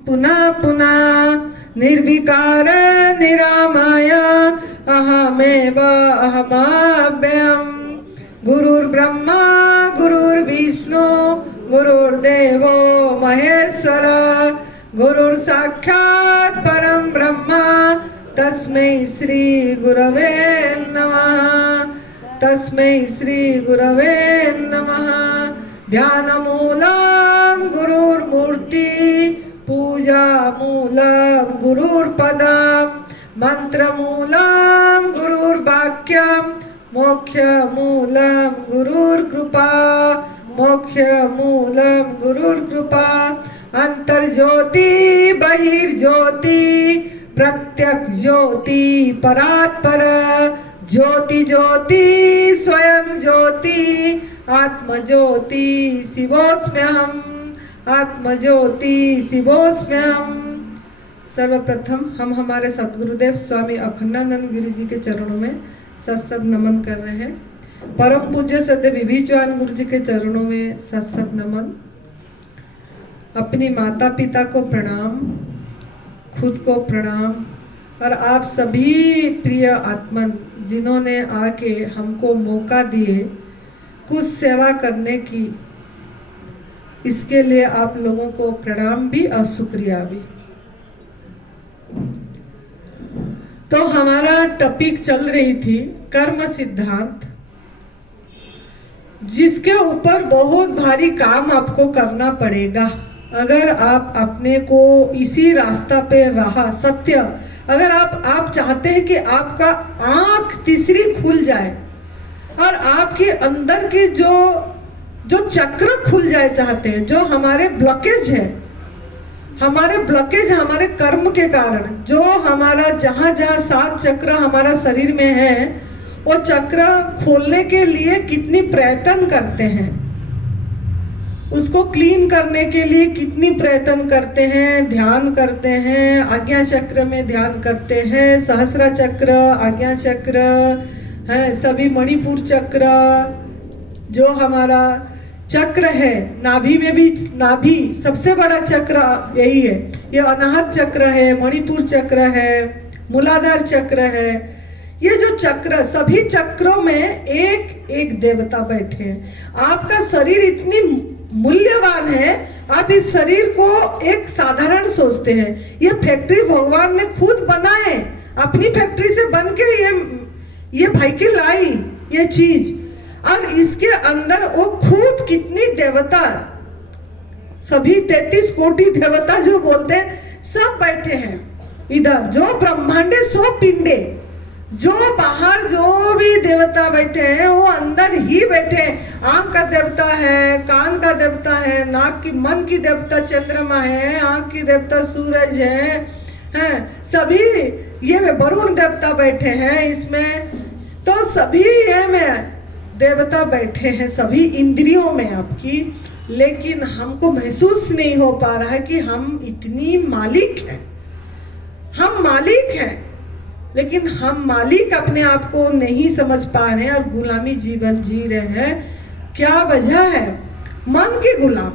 पुनः पुनः निर्विकार निरामय अहमेव अहमव्ययम्। गुरुर्ब्रह्मा गुरुर्विष्णु गुरुर्देवो महेश्वर गुरुर्साक्षात् परं ब्रह्म तस्मै श्री गुरवे नमः। तस्मै श्री गुरवे नमः। ध्यानमूलं गुरुर्मूर्ति पूजा मूलं गुरुर्पदं मंत्रमूलं गुरुर्वाक्यं मोक्षमूलं गुरुर्कृपा मोक्षमूलं गुरुर्कृपा। अंतर्ज्योति बहिर्ज्योति प्रत्यक्ष ज्योति परात्पर ज्योति ज्योति स्वयं ज्योति आत्मज्योति शिवोऽस्म्यहम् आत्मज्योति शिवोऽस्म्यहम्। सर्वप्रथम हम हमारे सतगुरुदेव स्वामी अखंडानंद गिरी जी के चरणों में सत्सत नमन कर रहे हैं। परम पूज्य सदैव विभीचवान गुरु जी के चरणों में सत्सत नमन। अपनी माता पिता को प्रणाम, खुद को प्रणाम और आप सभी प्रिय आत्मन जिन्होंने आके हमको मौका दिए कुछ सेवा करने की, इसके लिए आप लोगों को प्रणाम भी और शुक्रिया भी। तो हमारा टॉपिक चल रही थी कर्म सिद्धांत, जिसके ऊपर बहुत भारी काम आपको करना पड़ेगा अगर आप अपने को इसी रास्ता पे रहा सत्य, अगर आप चाहते हैं कि आपका आंख तीसरी खुल जाए और आपके अंदर के जो चक्र खुल जाए चाहते हैं, जो हमारे ब्लॉकेज है, हमारे कर्म के कारण जो हमारा जहाँ 7 चक्र हमारा शरीर में है, वो चक्र खोलने के लिए कितनी प्रयत्न करते हैं, उसको क्लीन करने के लिए कितनी प्रयत्न करते हैं, ध्यान करते हैं, आज्ञा चक्र में ध्यान करते हैं, सहस्रा चक्र, आज्ञा चक्र है, सभी मणिपुर चक्र, जो हमारा चक्र है, नाभि में भी, नाभि सबसे बड़ा चक्र यही है, ये अनाहत चक्र है, मणिपुर चक्र है, मूलाधार चक्र है। ये जो चक्र, सभी चक्रों में एक एक देवता बैठे हैं। आपका शरीर इतनी मूल्यवान है, आप इस शरीर को एक साधारण सोचते हैं। ये फैक्ट्री भगवान ने खुद बनाए, अपनी फैक्ट्री से बन के ये भाई के लाई ये चीज, और इसके अंदर वो खुद कितनी देवता, सभी 33 कोटि देवता जो बोलते हैं, सब बैठे हैं इधर। जो ब्रह्मांडे 100 पिंडे, जो बाहर जो भी देवता बैठे हैं वो अंदर ही बैठे हैं। आंख का देवता है, कान का देवता है, नाक की, मन की देवता चंद्रमा है, आंख की देवता सूरज है, सभी ये में वरुण देवता बैठे हैं इसमें। तो सभी ये में देवता बैठे हैं, सभी इंद्रियों में आपकी, लेकिन हमको महसूस नहीं हो पा रहा है कि हम इतनी मालिक हैं, हम मालिक हैं, लेकिन हम मालिक अपने आप को नहीं समझ पा रहे हैं और गुलामी जीवन जी रहे हैं। क्या वजह है? मन के गुलाम,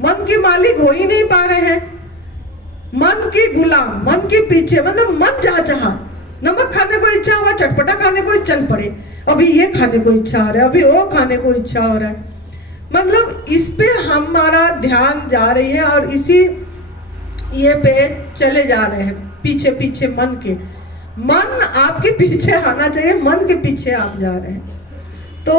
मन के मालिक हो ही नहीं पा रहे हैं। मन के गुलाम, मन के पीछे, मतलब मन जहाँ जहाँ नमक खाने को इच्छा हुआ, चटपटा खाने को चल पड़े, अभी ये खाने को इच्छा हो रहा है, अभी वो खाने को इच्छा हो रहा है। मतलब इस पे हमारा ध्यान जा रही है और इसी ये पे चले जा रहे हैं, पीछे पीछे मन के। मन आपके पीछे आना चाहिए, मन के पीछे आप जा रहे हैं। तो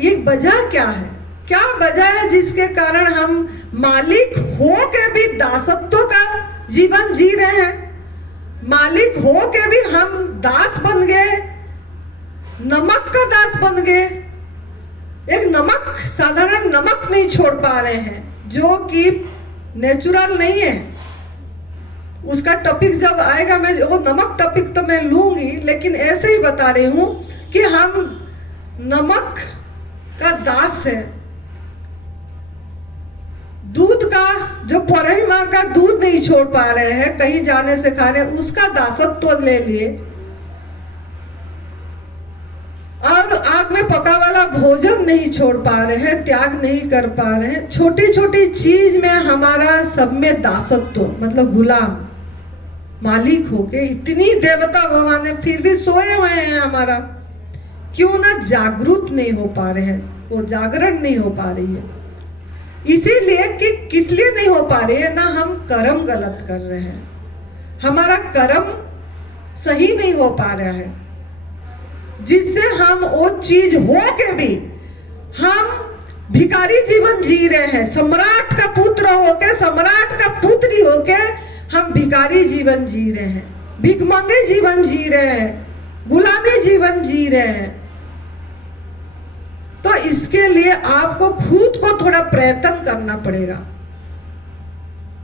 ये वजह क्या है? क्या वजह है जिसके कारण हम मालिक हो के भी दासत्व का जीवन जी रहे हैं? मालिक हो के भी हम दास बन गए, नमक का दास बन गए। एक नमक, साधारण नमक नहीं छोड़ पा रहे हैं, जो कि नेचुरल नहीं है। उसका टॉपिक जब आएगा, मैं वो नमक टॉपिक तो मैं लूंगी, लेकिन ऐसे ही बता रही हूं कि हम नमक का दास है। दूध का, जो परही माँ का दूध नहीं छोड़ पा रहे हैं, कहीं जाने से खाने, उसका दासत्व ले लिए। और आग में पका वाला भोजन नहीं छोड़ पा रहे हैं, त्याग नहीं कर पा रहे हैं। छोटी छोटी चीज में हमारा सब में दासत्व, मतलब गुलाम मालिक होके इतनी देवता भगवान है, फिर भी सोए हुए हैं हमारा। क्यों ना जागरूक नहीं हो पा रहे हैं, वो जागरण नहीं हो पा रही है। इसीलिए कि किस लिए नहीं हो पा रही है ना, हम कर्म गलत कर रहे हैं, हमारा कर्म सही नहीं हो पा रहा है, जिससे हम वो चीज हो के भी हम भिखारी जीवन जी रहे हैं। सम्राट का पुत्र होके, सम्राट का पुत्री होके हम भिखारी जीवन जी रहे हैं, भिखमंगे जीवन जी रहे हैं, गुलामी जीवन जी रहे हैं। तो इसके लिए आपको खुद को थोड़ा प्रयत्न करना पड़ेगा,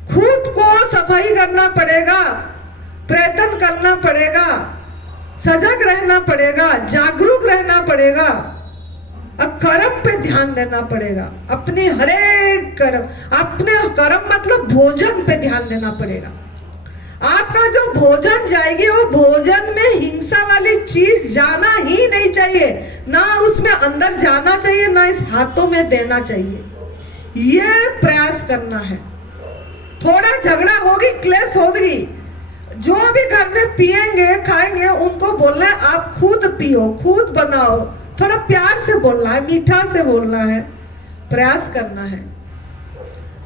खुद को सफाई करना पड़ेगा, प्रयत्न करना पड़ेगा, सजग रहना पड़ेगा, जागरूक रहना पड़ेगा, और कर्म पे ध्यान देना पड़ेगा। अपने हरेक कर्म, अपने कर्म मतलब भोजन पे ध्यान देना पड़ेगा। आपका जो भोजन जाएगी वो भोजन में हिंसा वाली चीज जाना ही नहीं चाहिए, ना उसमें अंदर जाना चाहिए, ना इस हाथों में देना चाहिए। ये प्रयास करना है। थोड़ा झगड़ा होगी, क्लेश होगी, जो भी घर में पिएंगे खाएंगे उनको बोलना है आप खुद पियो, खुद बनाओ, थोड़ा प्यार से बोलना है, मीठा से बोलना है, प्रयास करना है।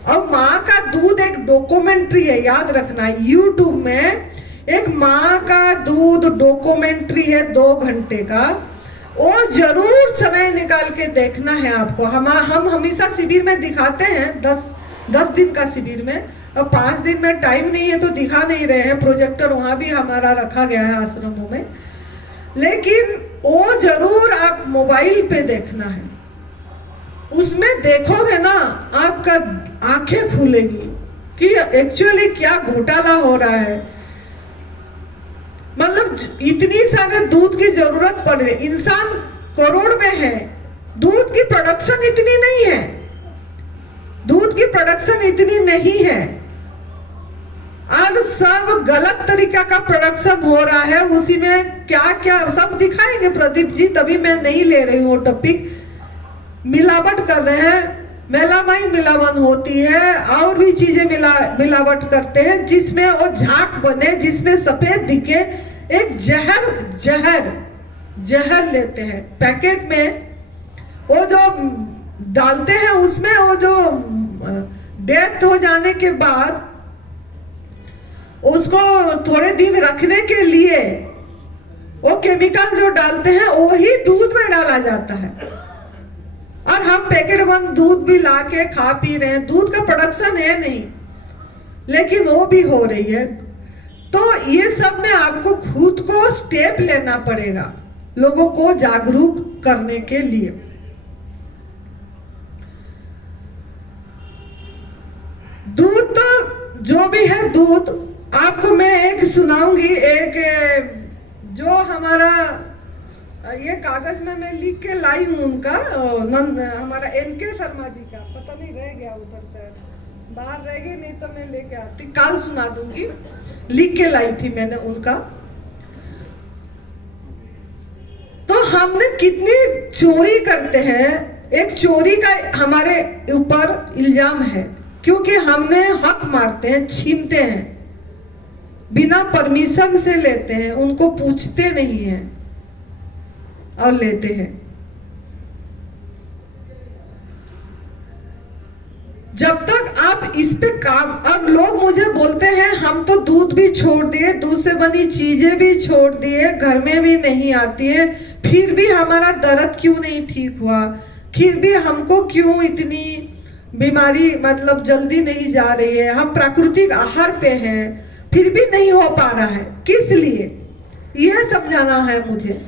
और माँ का दूध एक डॉक्यूमेंट्री है, याद रखना है। यूट्यूब में एक माँ का दूध डॉक्यूमेंट्री है 2 घंटे का, वो जरूर समय निकाल के देखना है आपको। हम हमेशा शिविर में दिखाते हैं, 10 दिन का शिविर में, और 5 दिन में टाइम नहीं है तो दिखा नहीं रहे हैं। प्रोजेक्टर वहाँ भी हमारा रखा गया है आश्रमों में, लेकिन वो जरूर आप मोबाइल पे देखना है। उसमें देखोगे ना आपका आंखें खुलेगी कि एक्चुअली क्या घोटाला हो रहा है। मतलब इतनी सारे दूध की जरूरत पड़ रही है, इंसान करोड़ में है, दूध की प्रोडक्शन इतनी नहीं है, दूध की प्रोडक्शन इतनी नहीं है, और सब गलत तरीका का प्रोडक्शन हो रहा है। उसी में क्या क्या सब दिखाएंगे प्रदीप जी, तभी मैं नहीं ले रही हूँ टॉपिक। मिलावट कर रहे हैं, मेलामाइन मिलावन होती है, और भी चीजें मिलावट करते हैं, जिसमें वो झाग बने, जिसमें सफेद दिखे। एक जहर लेते हैं पैकेट में, वो जो डालते हैं उसमें, वो जो डेथ हो जाने के बाद उसको थोड़े दिन रखने के लिए वो केमिकल जो डालते हैं वो ही दूध में डाला जाता है, और हम पैकेट बंद दूध भी लाके खा पी रहे हैं। दूध का प्रोडक्शन है नहीं, लेकिन वो भी हो रही है। तो ये सब में आपको खुद को स्टेप लेना पड़ेगा, लोगों को जागरूक करने के लिए। दूध तो जो भी है दूध, आपको मैं एक सुनाऊंगी। एक जो हमारा ये कागज में मैं लिख के लाई हूँ उनका, हमारा NK शर्मा जी का, पता नहीं रह गया उधर से, बाहर रह गई, नहीं तो मैं लेके आती, कल सुना दूंगी। लिख के लाई थी मैंने उनका। तो हमने कितनी चोरी करते हैं, एक चोरी का हमारे ऊपर इल्जाम है, क्योंकि हमने हक मारते हैं, छीनते हैं, बिना परमिशन से लेते हैं, उनको पूछते नहीं हैं और लेते हैं। जब तक आप इस पे काम, अब लोग मुझे बोलते हैं हम तो दूध भी छोड़ दिए, दूध से बनी चीजें भी छोड़ दिए, घर में भी नहीं आती है, फिर भी हमारा दर्द क्यों नहीं ठीक हुआ, फिर भी हमको क्यों इतनी बीमारी मतलब जल्दी नहीं जा रही है, हम प्राकृतिक आहार पे हैं, फिर भी नहीं हो पा रहा है, किस लिए? यह समझाना है मुझे।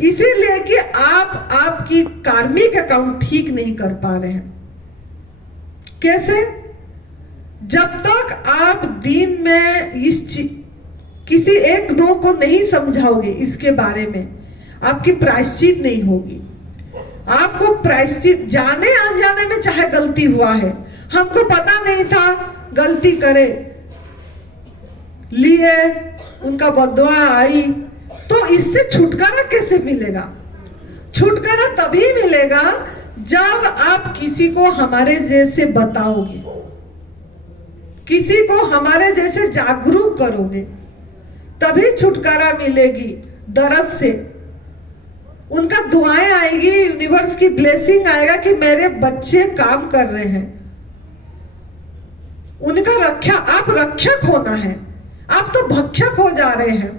इसीलिए कि आप आपकी कार्मिक अकाउंट ठीक नहीं कर पा रहे हैं। कैसे? जब तक आप दिन में किसी एक दो को नहीं समझाओगे इसके बारे में, आपकी प्रायश्चित नहीं होगी। आपको प्रायश्चित, जाने अनजाने में चाहे गलती हुआ है, हमको पता नहीं था, गलती करे लिए, उनका बददुआ आई, तो इससे छुटकारा कैसे मिलेगा? छुटकारा तभी मिलेगा जब आप किसी को हमारे जैसे बताओगे, किसी को हमारे जैसे जागरूक करोगे, तभी छुटकारा मिलेगी। दर्द से उनका दुआएं आएगी, यूनिवर्स की ब्लेसिंग आएगा कि मेरे बच्चे काम कर रहे हैं। उनका रक्षा, आप रक्षक होना है, आप तो भक्षक हो जा रहे हैं।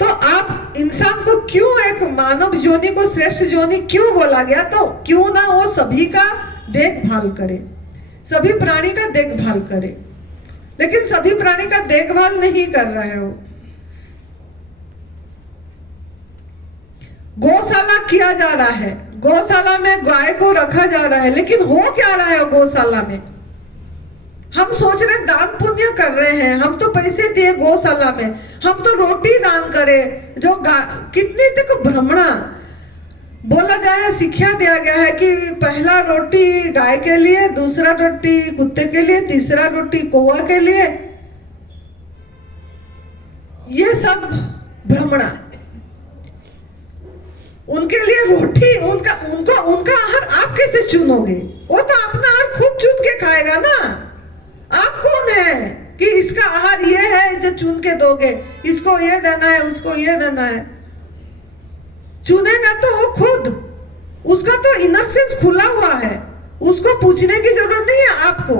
तो आप इंसान को क्यों, एक मानव योनि को श्रेष्ठ योनि क्यों बोला गया? तो क्यों ना वो सभी का देखभाल करे, सभी प्राणी का देखभाल करे। लेकिन सभी प्राणी का देखभाल नहीं कर रहे हो। गौशाला किया जा रहा है, गौशाला में गाय को रखा जा रहा है, लेकिन हो क्या रहा है गौशाला में? हम सोच रहे दान पुण्य कर रहे हैं, हम तो पैसे दिए गौशाला में, हम तो रोटी दान करें। जो कितनी देखो भ्रमणा बोला जाए, शिक्षा दिया गया है कि पहला रोटी गाय के लिए, दूसरा रोटी कुत्ते के लिए, तीसरा रोटी कौवा के लिए। ये सब भ्रमणा, उनके लिए रोटी, उनका आहार आप कैसे चुनोगे? वो तो अपना आहार खुद चुन के खाएगा ना। आप कौन है कि इसका आहार ये है जो चुन के दोगे, इसको ये देना है, उसको ये देना है? चुनेगा तो वो खुद, उसका तो इनर सेंस खुला हुआ है, उसको पूछने की जरूरत नहीं है आपको,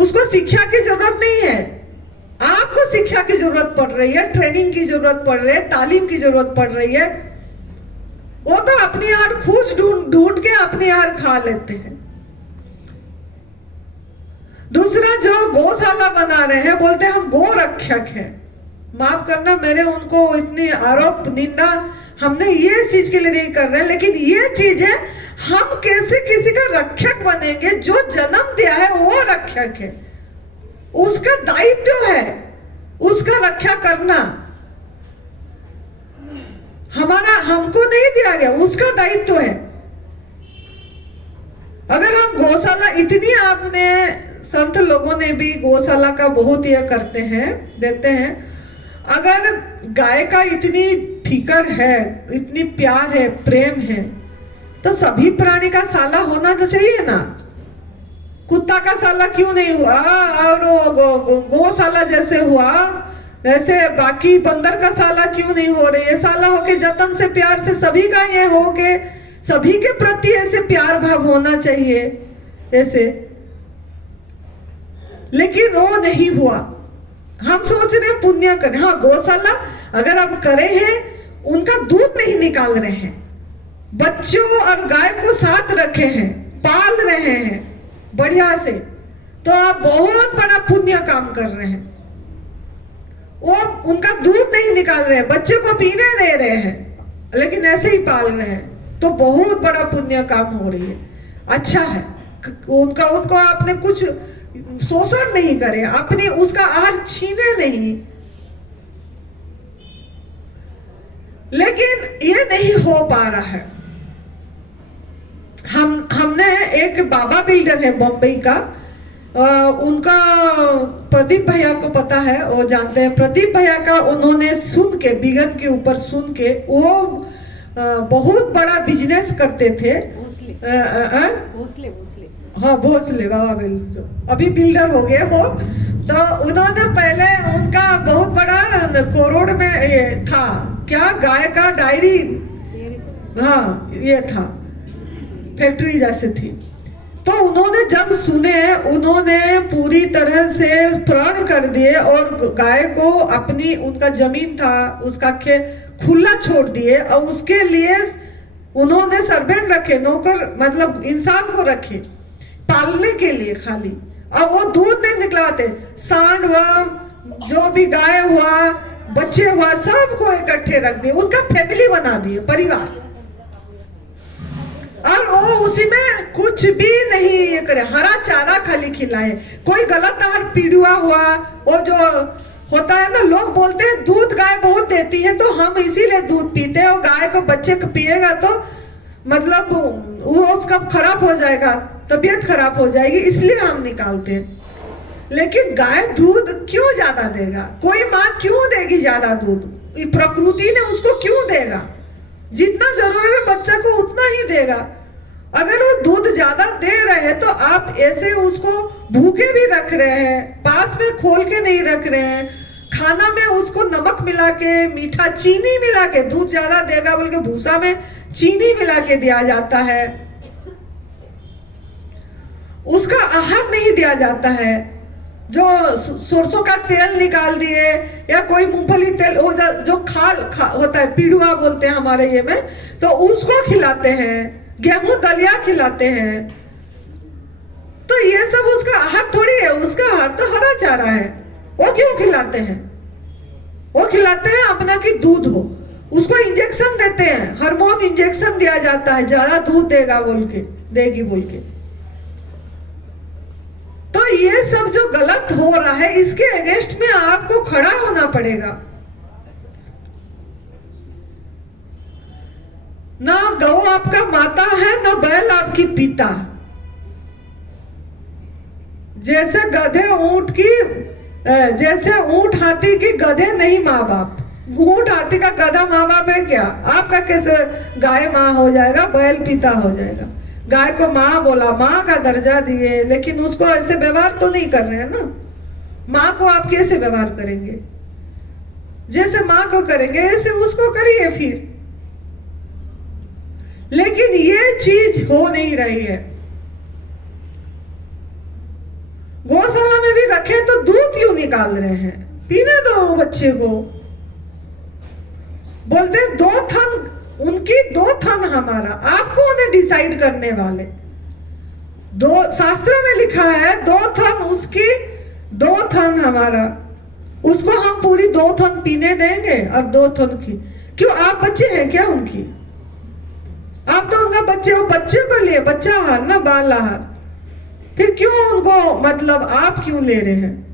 उसको शिक्षा की जरूरत नहीं है। आपको शिक्षा की जरूरत पड़ रही है, ट्रेनिंग की जरूरत पड़ रही है, तालीम की जरूरत पड़ रही है। वो तो अपनी आहार खुद ढूंढ के अपनी आहार खा लेते हैं। दूसरा, जो गौशाला बना रहे हैं, बोलते हैं हम गो रक्षक हैं। माफ करना, मेरे उनको इतनी आरोप निंदा हमने ये चीज के लिए नहीं कर रहे, लेकिन ये चीज है, हम कैसे किसी का रक्षक बनेंगे? जो जन्म दिया है वो रक्षक है, उसका दायित्व है उसका रक्षा करना। हमारा, हमको नहीं दिया गया, उसका दायित्व है। अगर हम गौशाला, इतनी आपने संत लोगों ने भी गौशाला का बहुत यह करते हैं, देते हैं। अगर गाय का इतनी फिकर है, इतनी प्यार है, प्रेम है, तो सभी प्राणी का साला होना तो चाहिए ना। कुत्ता का साला क्यों नहीं हुआ? और गौशाला जैसे हुआ, ऐसे बाकी बंदर का साला क्यों नहीं हो रही है? साला होके जतन से, प्यार से सभी का ये हो के सभी के प्रति ऐसे प्यार भाव होना चाहिए ऐसे। लेकिन वो नहीं हुआ। हम सोच रहे पुण्य करें, हाँ गौशाला अगर आप करें हैं, उनका दूध नहीं निकाल रहे हैं, बच्चों और गाय को साथ रखे हैं, पाल रहे हैं बढ़िया से, तो आप बहुत बड़ा पुण्य काम कर रहे हैं। वो उनका दूध नहीं निकाल रहे हैं, बच्चे को पीने दे रहे हैं, लेकिन ऐसे ही पाल रहे हैं, तो बहुत बड़ा पुण्य काम हो रही है। अच्छा है, उनको आपने कुछ शोषण नहीं करे, अपने उसका आहार छीने नहीं। लेकिन ये नहीं हो पा रहा है। हमने एक बाबा बिल्डर है बॉम्बे का, उनका प्रदीप भैया को पता है, वो जानते हैं प्रदीप भैया का। उन्होंने सुन के, विगत के ऊपर सुन के, वो बहुत बड़ा बिजनेस करते थे। हाँ भोसले बाबा बिल्डर, अभी बिल्डर हो गए हो। तो उन्होंने पहले उनका बहुत बड़ा करोड़ में ये था क्या, गाय का डायरी, हाँ ये था, फैक्ट्री जैसे थी। तो उन्होंने जब सुने, उन्होंने पूरी तरह से प्रण कर दिए और गाय को अपनी, उनका जमीन था उसका खुला छोड़ दिए, और उसके लिए उन्होंने सर्वेंट रखे, नौकर मतलब इंसान को रखे पालने के लिए खाली। और वो दूध नहीं निकलाते, सांड हुआ, जो भी गाय हुआ, बच्चे हुआ, सबको इकट्ठे रख दिए, उनका फैमिली बना दिए, परिवार। और वो उसी में कुछ भी नहीं ये करे, हरा चारा खाली खिलाए। कोई गलत आहार पीड़ुआ हुआ, वो जो होता है ना, लोग बोलते हैं दूध गाय बहुत देती है तो हम इसीलिए दूध पीते हैं, और गाय को बच्चे को पिएगा तो मतलब वो उसका खराब हो जाएगा, तबीयत खराब हो जाएगी, इसलिए हम निकालते हैं। लेकिन गाय दूध क्यों ज्यादा देगा? कोई माँ क्यों देगी ज्यादा दूध? प्रकृति ने उसको क्यों देगा? जितना जरूरी है बच्चे को उतना ही देगा। अगर वो दूध ज्यादा दे रहे हैं तो आप ऐसे उसको भूखे भी रख रहे हैं, पास में खोल के नहीं रख रहे हैं, खाना में उसको नमक मिला के, मीठा चीनी मिला के, दूध ज्यादा देगा बोल के भूसा में चीनी मिला के दिया जाता है, उसका आहार नहीं दिया जाता है। जो सरसों का तेल निकाल दिए या कोई मूंगफली तेल जो खाल होता है, पीड़ुआ बोलते हैं हमारे ये में, तो उसको खिलाते हैं, गेहूं दलिया खिलाते हैं। तो ये सब उसका आहार थोड़ी है, उसका आहार तो हरा चारा है। वो क्यों खिलाते हैं? वो खिलाते हैं अपना कि दूध हो, उसको इंजेक्शन देते हैं, हार्मोन इंजेक्शन दिया जाता है, ज्यादा दूध देगा बोल के, देगी बोल के। तो ये सब जो गलत हो रहा है इसके अगेंस्ट में आपको खड़ा होना पड़ेगा। ना गौ आपका माता है, ना बैल आपकी पिता। जैसे गधे ऊंट की, जैसे ऊंट हाथी की, गधे नहीं माँ बाप। ऊंट हाथी का गधा माँ बाप है क्या? आपका कैसे गाय माँ हो जाएगा, बैल पिता हो जाएगा? गाय को माँ बोला, माँ का दर्जा दिए, लेकिन उसको ऐसे व्यवहार तो नहीं कर रहे हैं ना। माँ को आप कैसे व्यवहार करेंगे? जैसे माँ को करेंगे ऐसे उसको करिए फिर। लेकिन ये चीज हो नहीं रही है। गौशाला में भी रखे तो दूध क्यों निकाल रहे हैं? पीने दो बच्चे को। बोलते 2 थन उनकी, 2 थन हमारा। आप कौन है डिसाइड करने वाले? 2 शास्त्र में लिखा है 2 थन उसकी, 2 थन हमारा। उसको हम पूरी 2 थन पीने देंगे और 2 थन की। क्यों? आप बच्चे हैं क्या उनकी? आप तो उनका बच्चे हो, बच्चे को लिए बच्चा आहार ना, बाल आहार। फिर क्यों उनको, मतलब आप क्यों ले रहे हैं?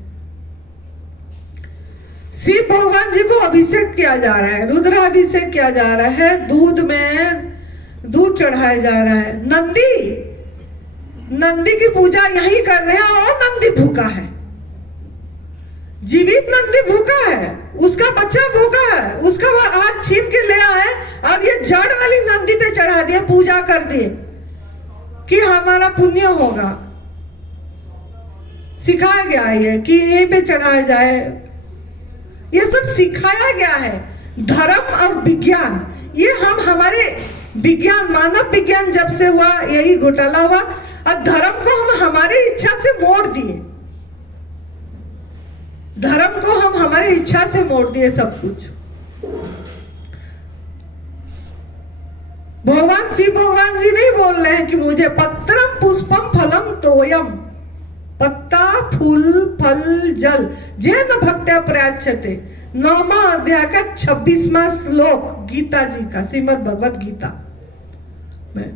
शिव भगवान जी को अभिषेक किया जा रहा है, रुद्राभिषेक किया जा रहा है, दूध में दूध चढ़ाया जा रहा है। नंदी की पूजा यही कर रहे हैं और नंदी भूखा है। जीवित नंदी भूखा है, उसका बच्चा भूखा है, उसका वो आग छीन के ले आए और ये जड़ वाली नंदी पे चढ़ा दिए, पूजा कर दिए कि हमारा पुण्य होगा। सिखाया गया है कि यहीं पे चढ़ाया जाए, ये सब सिखाया गया है। धर्म और विज्ञान, ये हम हमारे विज्ञान, मानव विज्ञान जब से हुआ यही घोटाला हुआ, और धर्म को हम हमारी इच्छा से मोड़ दिए। धर्म को हम हमारी इच्छा से मोड़ दिए सब कुछ। भगवान शिव भगवान जी नहीं बोल रहे हैं कि मुझे पत्रम पुष्पम फलम तोयम, पत्ता फूल फल जल जैन भक्त्या प्रयाच्छते। 9वां अध्याय का 26वां श्लोक गीता जी का, श्रीमद् भगवत गीता में।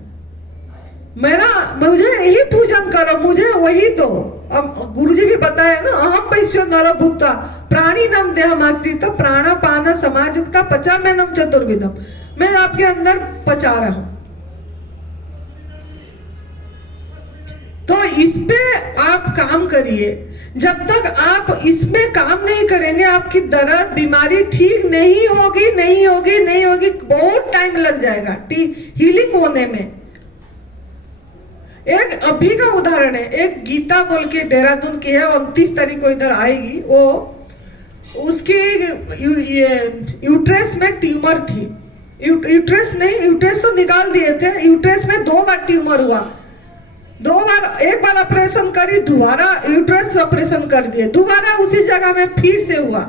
मुझे यही पूजन करो, मुझे वही दो। अब गुरुजी भी बताया ना, अहम वैश्यो नरभूता प्राणी नम देहमाश्रित प्राण पान समायुक्ता पचाम्यनम चतुर्विधम। मैं आपके अंदर पचा रहा हूं। तो इस पे आप काम करिए। जब तक आप इसमें काम नहीं करेंगे आपकी दर्द बीमारी ठीक नहीं होगी, नहीं होगी, नहीं होगी। बहुत टाइम लग जाएगा हीलिंग होने में। एक अभी का उदाहरण है, एक गीता बोल के देहरादून की है, 29 तारीख को इधर आएगी। वो उसकी यूट्रेस में ट्यूमर थी। यूट्रेस तो निकाल दिए थे, यूट्रेस में 2 बार ट्यूमर हुआ। 2 बार, एक बार ऑपरेशन करी, दोबारा यूट्रेस ऑपरेशन कर दिए, दोबारा उसी जगह में फिर से हुआ,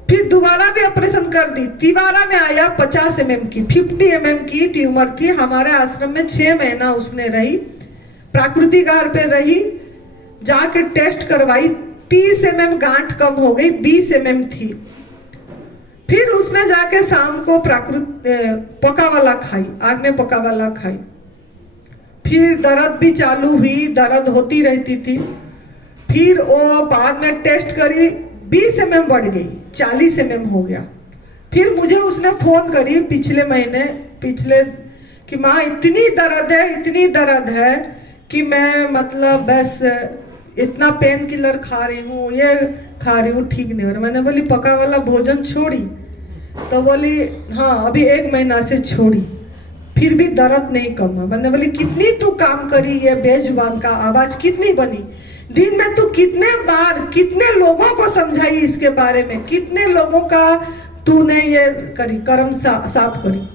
फिर दोबारा भी ऑपरेशन कर दी। तिवारा में आया 50 mm की, 50 mm की ट्यूमर थी। हमारे आश्रम में 6 महीना उसने रही, प्राकृतिक आहार पे रही। जाके टेस्ट करवाई, 30 mm गांठ कम हो गई, 20 mm थी। फिर उसने जाके शाम को पका वाला खाई, आग में पका वाला खाई। फिर दर्द भी चालू हुई, दर्द होती रहती थी। फिर वो बाद में टेस्ट करी, 20 mm बढ़ गई, 40 mm हो गया। फिर मुझे उसने फोन करी पिछले महीने, कि माँ इतनी दर्द है कि मैं मतलब बस इतना पेन किलर खा रही हूँ, ये खा रही हूँ, ठीक नहीं हो रहा। मैंने बोली पका वाला भोजन छोड़ी, तो बोली हाँ अभी 1 महीना से छोड़ी, फिर भी दर्द नहीं कम हुआ। मैंने बोली कितनी तू काम करी, ये बेजुबान का आवाज कितनी बनी, दिन में तू कितने बार कितने लोगों को समझाई इसके बारे में, कितने लोगों का तूने ये करी कर्म साफ करी।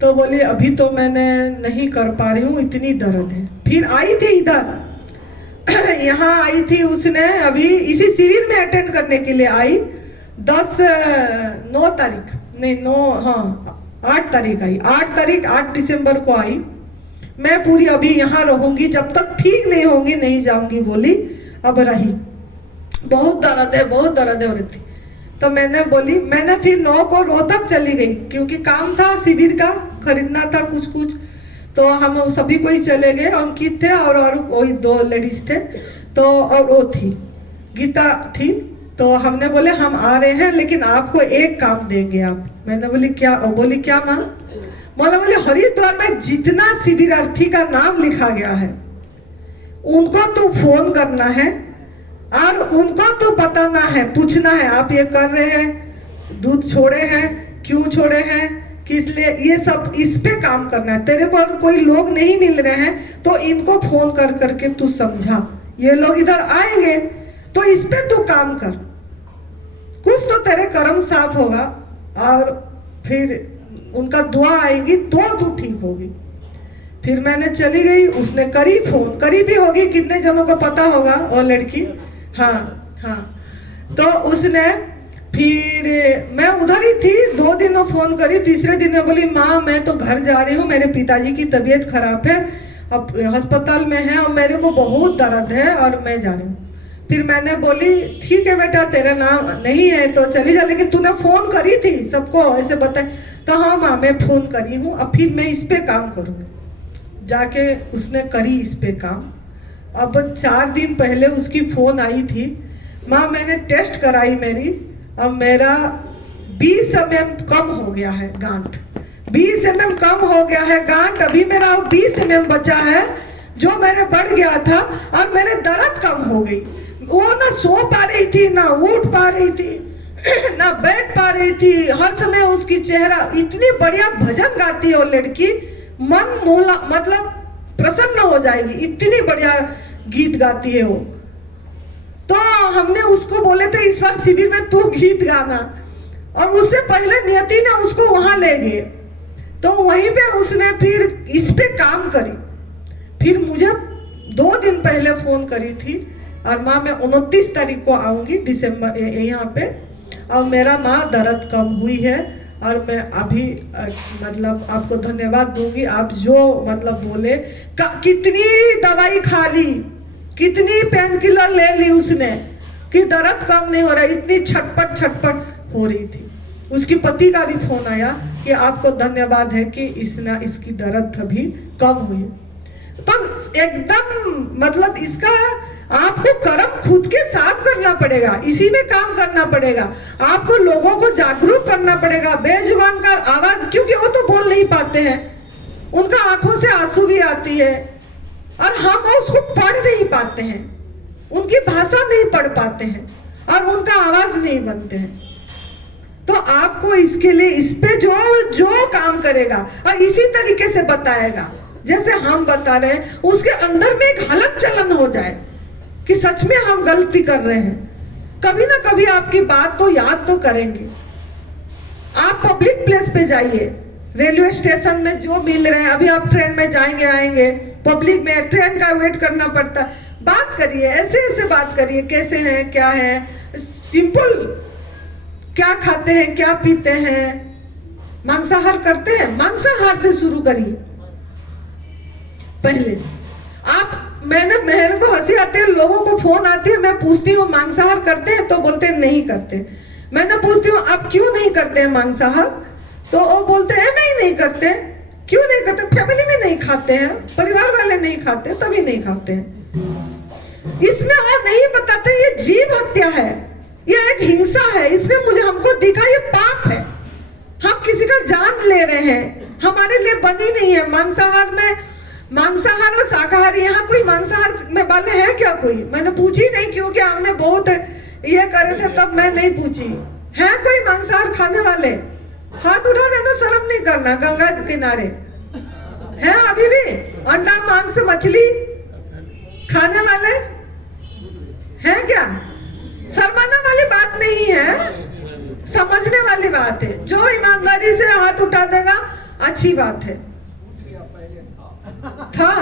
तो बोली अभी तो मैंने नहीं कर पा रही हूँ, इतनी दर्द है। फिर आई थी इधर यहाँ आई थी उसने, अभी इसी शिविर में अटेंड करने के लिए आई। 9 तारीख नहीं 9 हाँ 8 तारीख आई, 8 दिसंबर को आई। मैं पूरी अभी यहाँ रहूंगी, जब तक ठीक नहीं होंगी नहीं जाऊंगी बोली। अब रही, बहुत दर्द है बहुत दर्द है हो रही थी। तो मैंने बोली, मैंने फिर 9 को रोहतक चली गई क्योंकि काम था शिविर का, खरीदना था कुछ। तो हम सभी कोई चले गए, अंकित थे और वही 2 लेडीज थे, तो और वो थी गीता थी। तो हमने बोले हम आ रहे हैं लेकिन आपको एक काम देंगे आप। मैंने बोली क्या? बोली क्या माँ? बोले हरिद्वार में जितना शिविरार्थी का नाम लिखा गया है उनको तो फोन करना है और उनको तो बताना है, पूछना है आप ये कर रहे हैं, दूध छोड़े हैं, क्यों छोड़े हैं, किस लिए, ये सब इस पे काम करना है। तेरे को अगर कोई लोग नहीं मिल रहे हैं तो इनको फोन कर करके तू समझा, ये लोग इधर आएंगे तो इस पे तू काम कर, कुछ तो तेरे कर्म साफ होगा और फिर उनका दुआ आएगी तो तू ठीक होगी। फिर मैंने चली गई, उसने करी फोन, करी भी होगी, कितने जनों को पता होगा वो लड़की। हाँ तो उसने फिर मैं उधर ही थी, 2 दिन वो फोन करी, तीसरे दिन में बोली माँ मैं तो घर जा रही हूँ, मेरे पिताजी की तबीयत खराब है, अब अस्पताल में है और मेरे को बहुत दर्द है और मैं जा रही हूँ। फिर मैंने बोली ठीक है बेटा तेरा नाम नहीं है तो चली जा, लेकिन तूने फोन करी थी सबको ऐसे बताए। तो हाँ माँ मैं फोन करी हूँ, अब फिर मैं इस पे काम करूँगी। जाके उसने करी इस पे काम। अब 4 दिन पहले उसकी फोन आई थी, माँ मैंने टेस्ट कराई मेरी, अब मेरा 20 mm कम हो गया है गांठ, 20 mm कम हो गया है गांठ, अभी मेरा 20 mm बचा है जो मेरे बढ़ गया था और मेरे दर्द कम हो गई। वो ना सो पा रही थी, ना उठ पा रही थी, ना बैठ पा रही थी, हर समय उसकी चेहरा, इतनी बढ़िया भजन गाती है वो लड़की, मन मोहला मतलब प्रसन्न हो जाएगी, इतनी बढ़िया गीत गाती है वो। तो हमने उसको बोले थे इस बार शिविर में तू गीत गाना, और उससे पहले नियति ने उसको वहां ले गए, तो वहीं पे उसने फिर इस पे काम करी। फिर मुझे 2 दिन पहले फोन करी थी और माँ मैं 29 तारीख को आऊंगी दिसंबर यहाँ पे, और मेरा माँ दर्द कम हुई है और मैं अभी मतलब आपको धन्यवाद दूंगी, आप जो मतलब बोले, कितनी दवाई खा ली, कितनी पेन किलर ले ली उसने कि दर्द कम नहीं हो रहा, इतनी छटपट हो रही थी। उसकी पति का भी फोन आया कि आपको धन्यवाद है कि इसकी दर्द अभी कम हुई। पर एकदम मतलब इसका आपको कर्म खुद के साफ करना पड़ेगा, इसी में काम करना पड़ेगा, आपको लोगों को जागरूक करना पड़ेगा। बेजुबान का आवाज, क्योंकि वो तो बोल नहीं पाते हैं, उनका आंखों से आंसू भी आती है और हम उसको पढ़ नहीं पाते हैं, उनकी भाषा नहीं पढ़ पाते हैं और उनका आवाज नहीं बनते हैं। तो आपको इसके लिए इस पे जो काम करेगा और इसी तरीके से बताएगा जैसे हम बता रहे हैं, उसके अंदर में एक हलक चलन हो जाए कि सच में हम गलती कर रहे हैं। कभी ना कभी आपकी बात तो याद तो करेंगे। आप पब्लिक प्लेस पे जाइए, रेलवे स्टेशन में जो मिल रहे हैं, अभी आप ट्रेन में जाएंगे आएंगे, पब्लिक में ट्रेन का वेट करना पड़ता, बात करिए, ऐसे ऐसे बात करिए, कैसे हैं, क्या है, सिंपल, क्या खाते हैं, क्या पीते हैं, मांसाहार करते हैं, मांसाहार से शुरू करिए पहले। आप मेरे को हंसी आती है, लोगों को फोन आती है, मैं पूछती हूँ मांसाहार करते हैं तो बोलते हैं नहीं करते। मैंने पूछती हूँ आप क्यों नहीं करते हैं मांसाहार, तो वो बोलते हैं मैं ही नहीं करते। क्यों नहीं करते? फैमिली में नहीं खाते हैं, परिवार वाले नहीं खाते, तभी नहीं खाते हैं। इसमें और नहीं बताते ये जीव हत्या है, ये एक हिंसा है, इसमें मुझे हमको दिखा ये पाप है, हम किसी का जान ले रहे हैं, हमारे लिए बनी नहीं है। मांसाहार और शाकाहारी, यहाँ कोई मांसाहार में वाले हैं क्या? कोई मैंने पूछी नहीं क्योंकि हमने बहुत ये करे थे तब मैं नहीं पूछी। है कोई मांसाहार खाने वाले? हाथ उठा देना, शर्म नहीं करना। गंगा किनारे है अभी भी अंडा मांस मछली खाने वाले हैं क्या? शर्माने वाली बात नहीं है, समझने वाली बात है। जो ईमानदारी से हाथ उठा देगा अच्छी बात है। था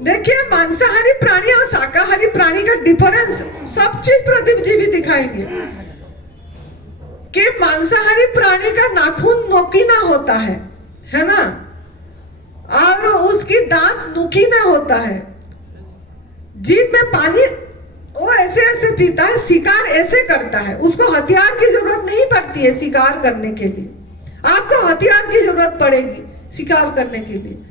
देखिए, मांसाहारी प्राणी और शाकाहारी प्राणी का डिफरेंस सब चीज प्रदीप जी भी दिखाएंगे कि मांसाहारी प्राणी का नाखून नोकीना होता है ना, और उसकी दांत नुकीना होता है, जीभ में पानी वो ऐसे ऐसे पीता है, शिकार ऐसे करता है। उसको हथियार की जरूरत नहीं पड़ती है शिकार करने के लिए, आपको हथियार की जरूरत पड़ेगी शिकार करने के लिए।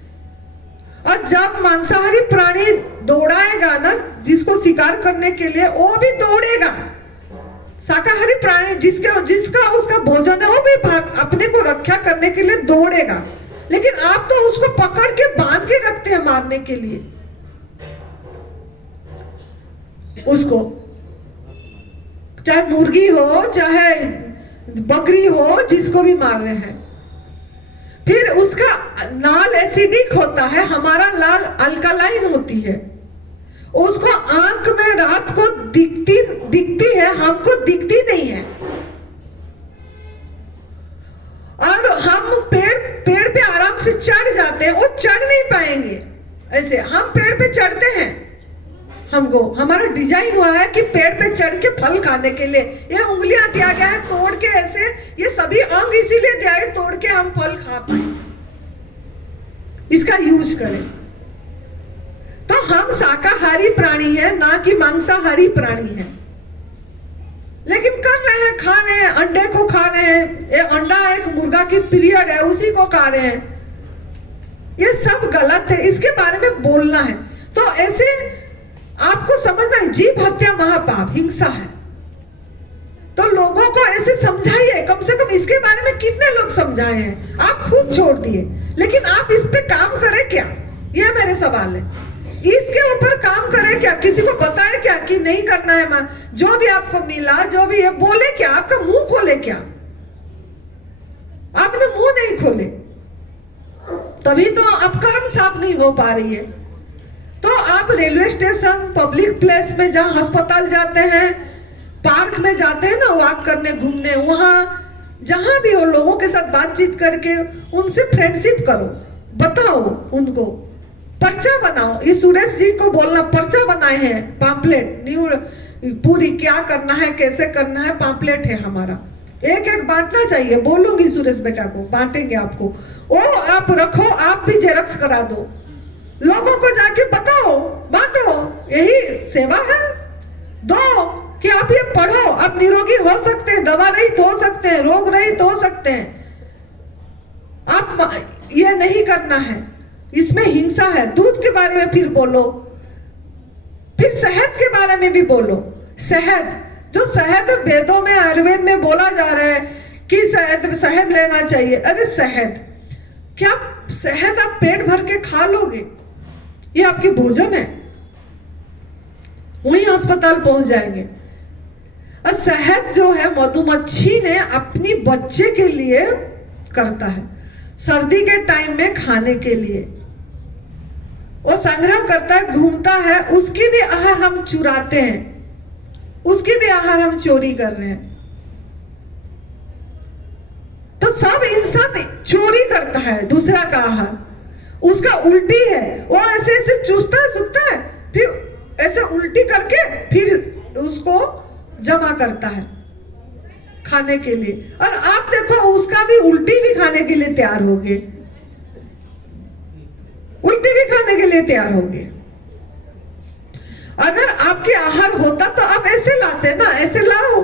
और जब मांसाहारी प्राणी दौड़ाएगा ना जिसको शिकार करने के लिए, वो भी दौड़ेगा। शाकाहारी प्राणी जिसका उसका भोजन है वो भी अपने को रक्षा करने के लिए दौड़ेगा, लेकिन आप तो उसको पकड़ के बांध के रखते हैं मारने के लिए उसको, चाहे मुर्गी हो चाहे बकरी हो, जिसको भी मार रहे हैं। फिर उसका लाल एसिडिक होता है, हमारा लाल अल्कलाइन होती है। उसको आंख में रात को दिखती है, हमको दिखती नहीं है। और हम पेड़ पे आराम से चढ़ जाते हैं, वो चढ़ नहीं पाएंगे। ऐसे हम पेड़ पे चढ़ते हैं, हमको हमारा डिजाइन हुआ है कि पेड़ पे चढ़ के फल खाने के लिए। ये उंगलियां दिया गया है तोड़ के, ऐसे ये सभी अंग इसीलिए दिया है तोड़ के हम फल खा पाए, इसका यूज करें। तो हम शाकाहारी प्राणी हैं, ना कि मांसाहारी प्राणी हैं, लेकिन कर रहे हैं, खा रहे हैं, अंडे को खा रहे हैं। ये अंडा एक मुर्गा की पीरियड है, उसी को खा रहे हैं। ये सब गलत है, इसके बारे में बोलना है। तो ऐसे आपको समझना है, जीव हत्या महापाप हिंसा है। तो लोगों को ऐसे समझाइए, कम से कम इसके बारे में कितने लोग समझाए हैं? आप खुद छोड़ दिए, लेकिन आप इस पे काम करें क्या? ये मेरे सवाल है। इसके ऊपर काम करें क्या? किसी को बताए क्या कि नहीं करना है? मां जो भी आपको मिला, जो भी है, बोले क्या? आपका मुंह खोले क्या? आपने मुंह नहीं खोले, तभी तो अब कर्म साफ नहीं हो पा रही है। तो आप रेलवे स्टेशन, पब्लिक प्लेस में, जहां अस्पताल जाते हैं, पार्क में जाते हैं ना वॉक करने, घूमने, वहां जहां भी हो, लोगों के साथ बातचीत करके उनसे फ्रेंडशिप करो, बताओ उनको, पर्चा बनाओ। ये सुरेश जी को बोलना, पर्चा बनाए हैं, पैम्पलेट न्यू पूरी क्या करना है, कैसे करना है, पैम्पलेट है हमारा, एक एक बांटना चाहिए। बोलूंगी सुरेश बेटा को, बांटेंगे आपको, वो आप रखो, आप भी जेरॉक्स करा दो, लोगों को जाके बताओ, बांटो। यही सेवा है। दो कि आप ये पढ़ो, आप निरोगी हो सकते हैं, दवा रहित हो सकते हैं, रोग रहित हो सकते हैं। आप ये नहीं करना है, इसमें हिंसा है। दूध के बारे में फिर बोलो, फिर शहद के बारे में भी बोलो। शहद, जो शहद वेदों में, आयुर्वेद में बोला जा रहा है कि शहद लेना चाहिए। अरे शहद क्या, शहद आप पेट भर के खा लोगे? ये आपकी भोजन है, वहीं अस्पताल पहुंच जाएंगे। और शहद जो है मधुमक्खी ने अपनी बच्चे के लिए करता है, सर्दी के टाइम में खाने के लिए वो संग्रह करता है, घूमता है। उसकी भी आहार हम चुराते हैं, उसकी भी आहार हम चोरी कर रहे हैं। तो सब इंसान चोरी करता है दूसरा का आहार। उसका उल्टी है, वो ऐसे ऐसे चूसता है, सूखता है, फिर ऐसे उल्टी करके फिर उसको जमा करता है खाने के लिए। और आप देखो, उसका भी उल्टी भी खाने के लिए तैयार हो गए, उल्टी भी खाने के लिए तैयार हो गए। अगर आपके आहार होता तो आप ऐसे लाते ना, ऐसे लाओ,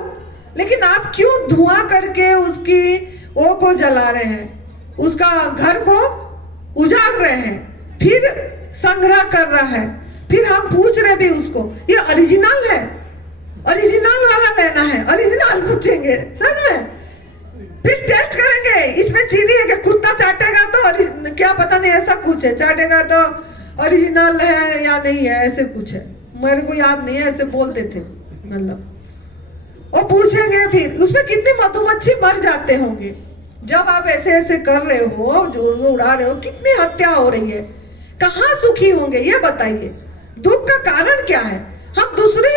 लेकिन आप क्यों धुआं करके उसकी वो को जला रहे हैं, उसका घर को उजाड़ रहे हैं, फिर संग्रह कर रहा है। फिर हम पूछ रहे भी उसको, ये ओरिजिनल है, ओरिजिनल वाला लेना है, ओरिजिनल पूछेंगे सच में, फिर टेस्ट करेंगे, इसमें चीनी है कि कुत्ता चाटेगा तो क्या पता नहीं, ऐसा कुछ है, चाटेगा तो ओरिजिनल है या नहीं है, ऐसे कुछ है, मेरे को याद नहीं है, ऐसे बोलते थे। मतलब वो पूछेंगे फिर उसमें कितने मधुमक्खी मर जाते होंगे जब आप ऐसे ऐसे कर रहे हो, जो उड़ा रहे हो, कितनी हत्या हो रही है, कहाँ सुखी होंगे ये बताइए। दुख का कारण क्या है? हम दूसरे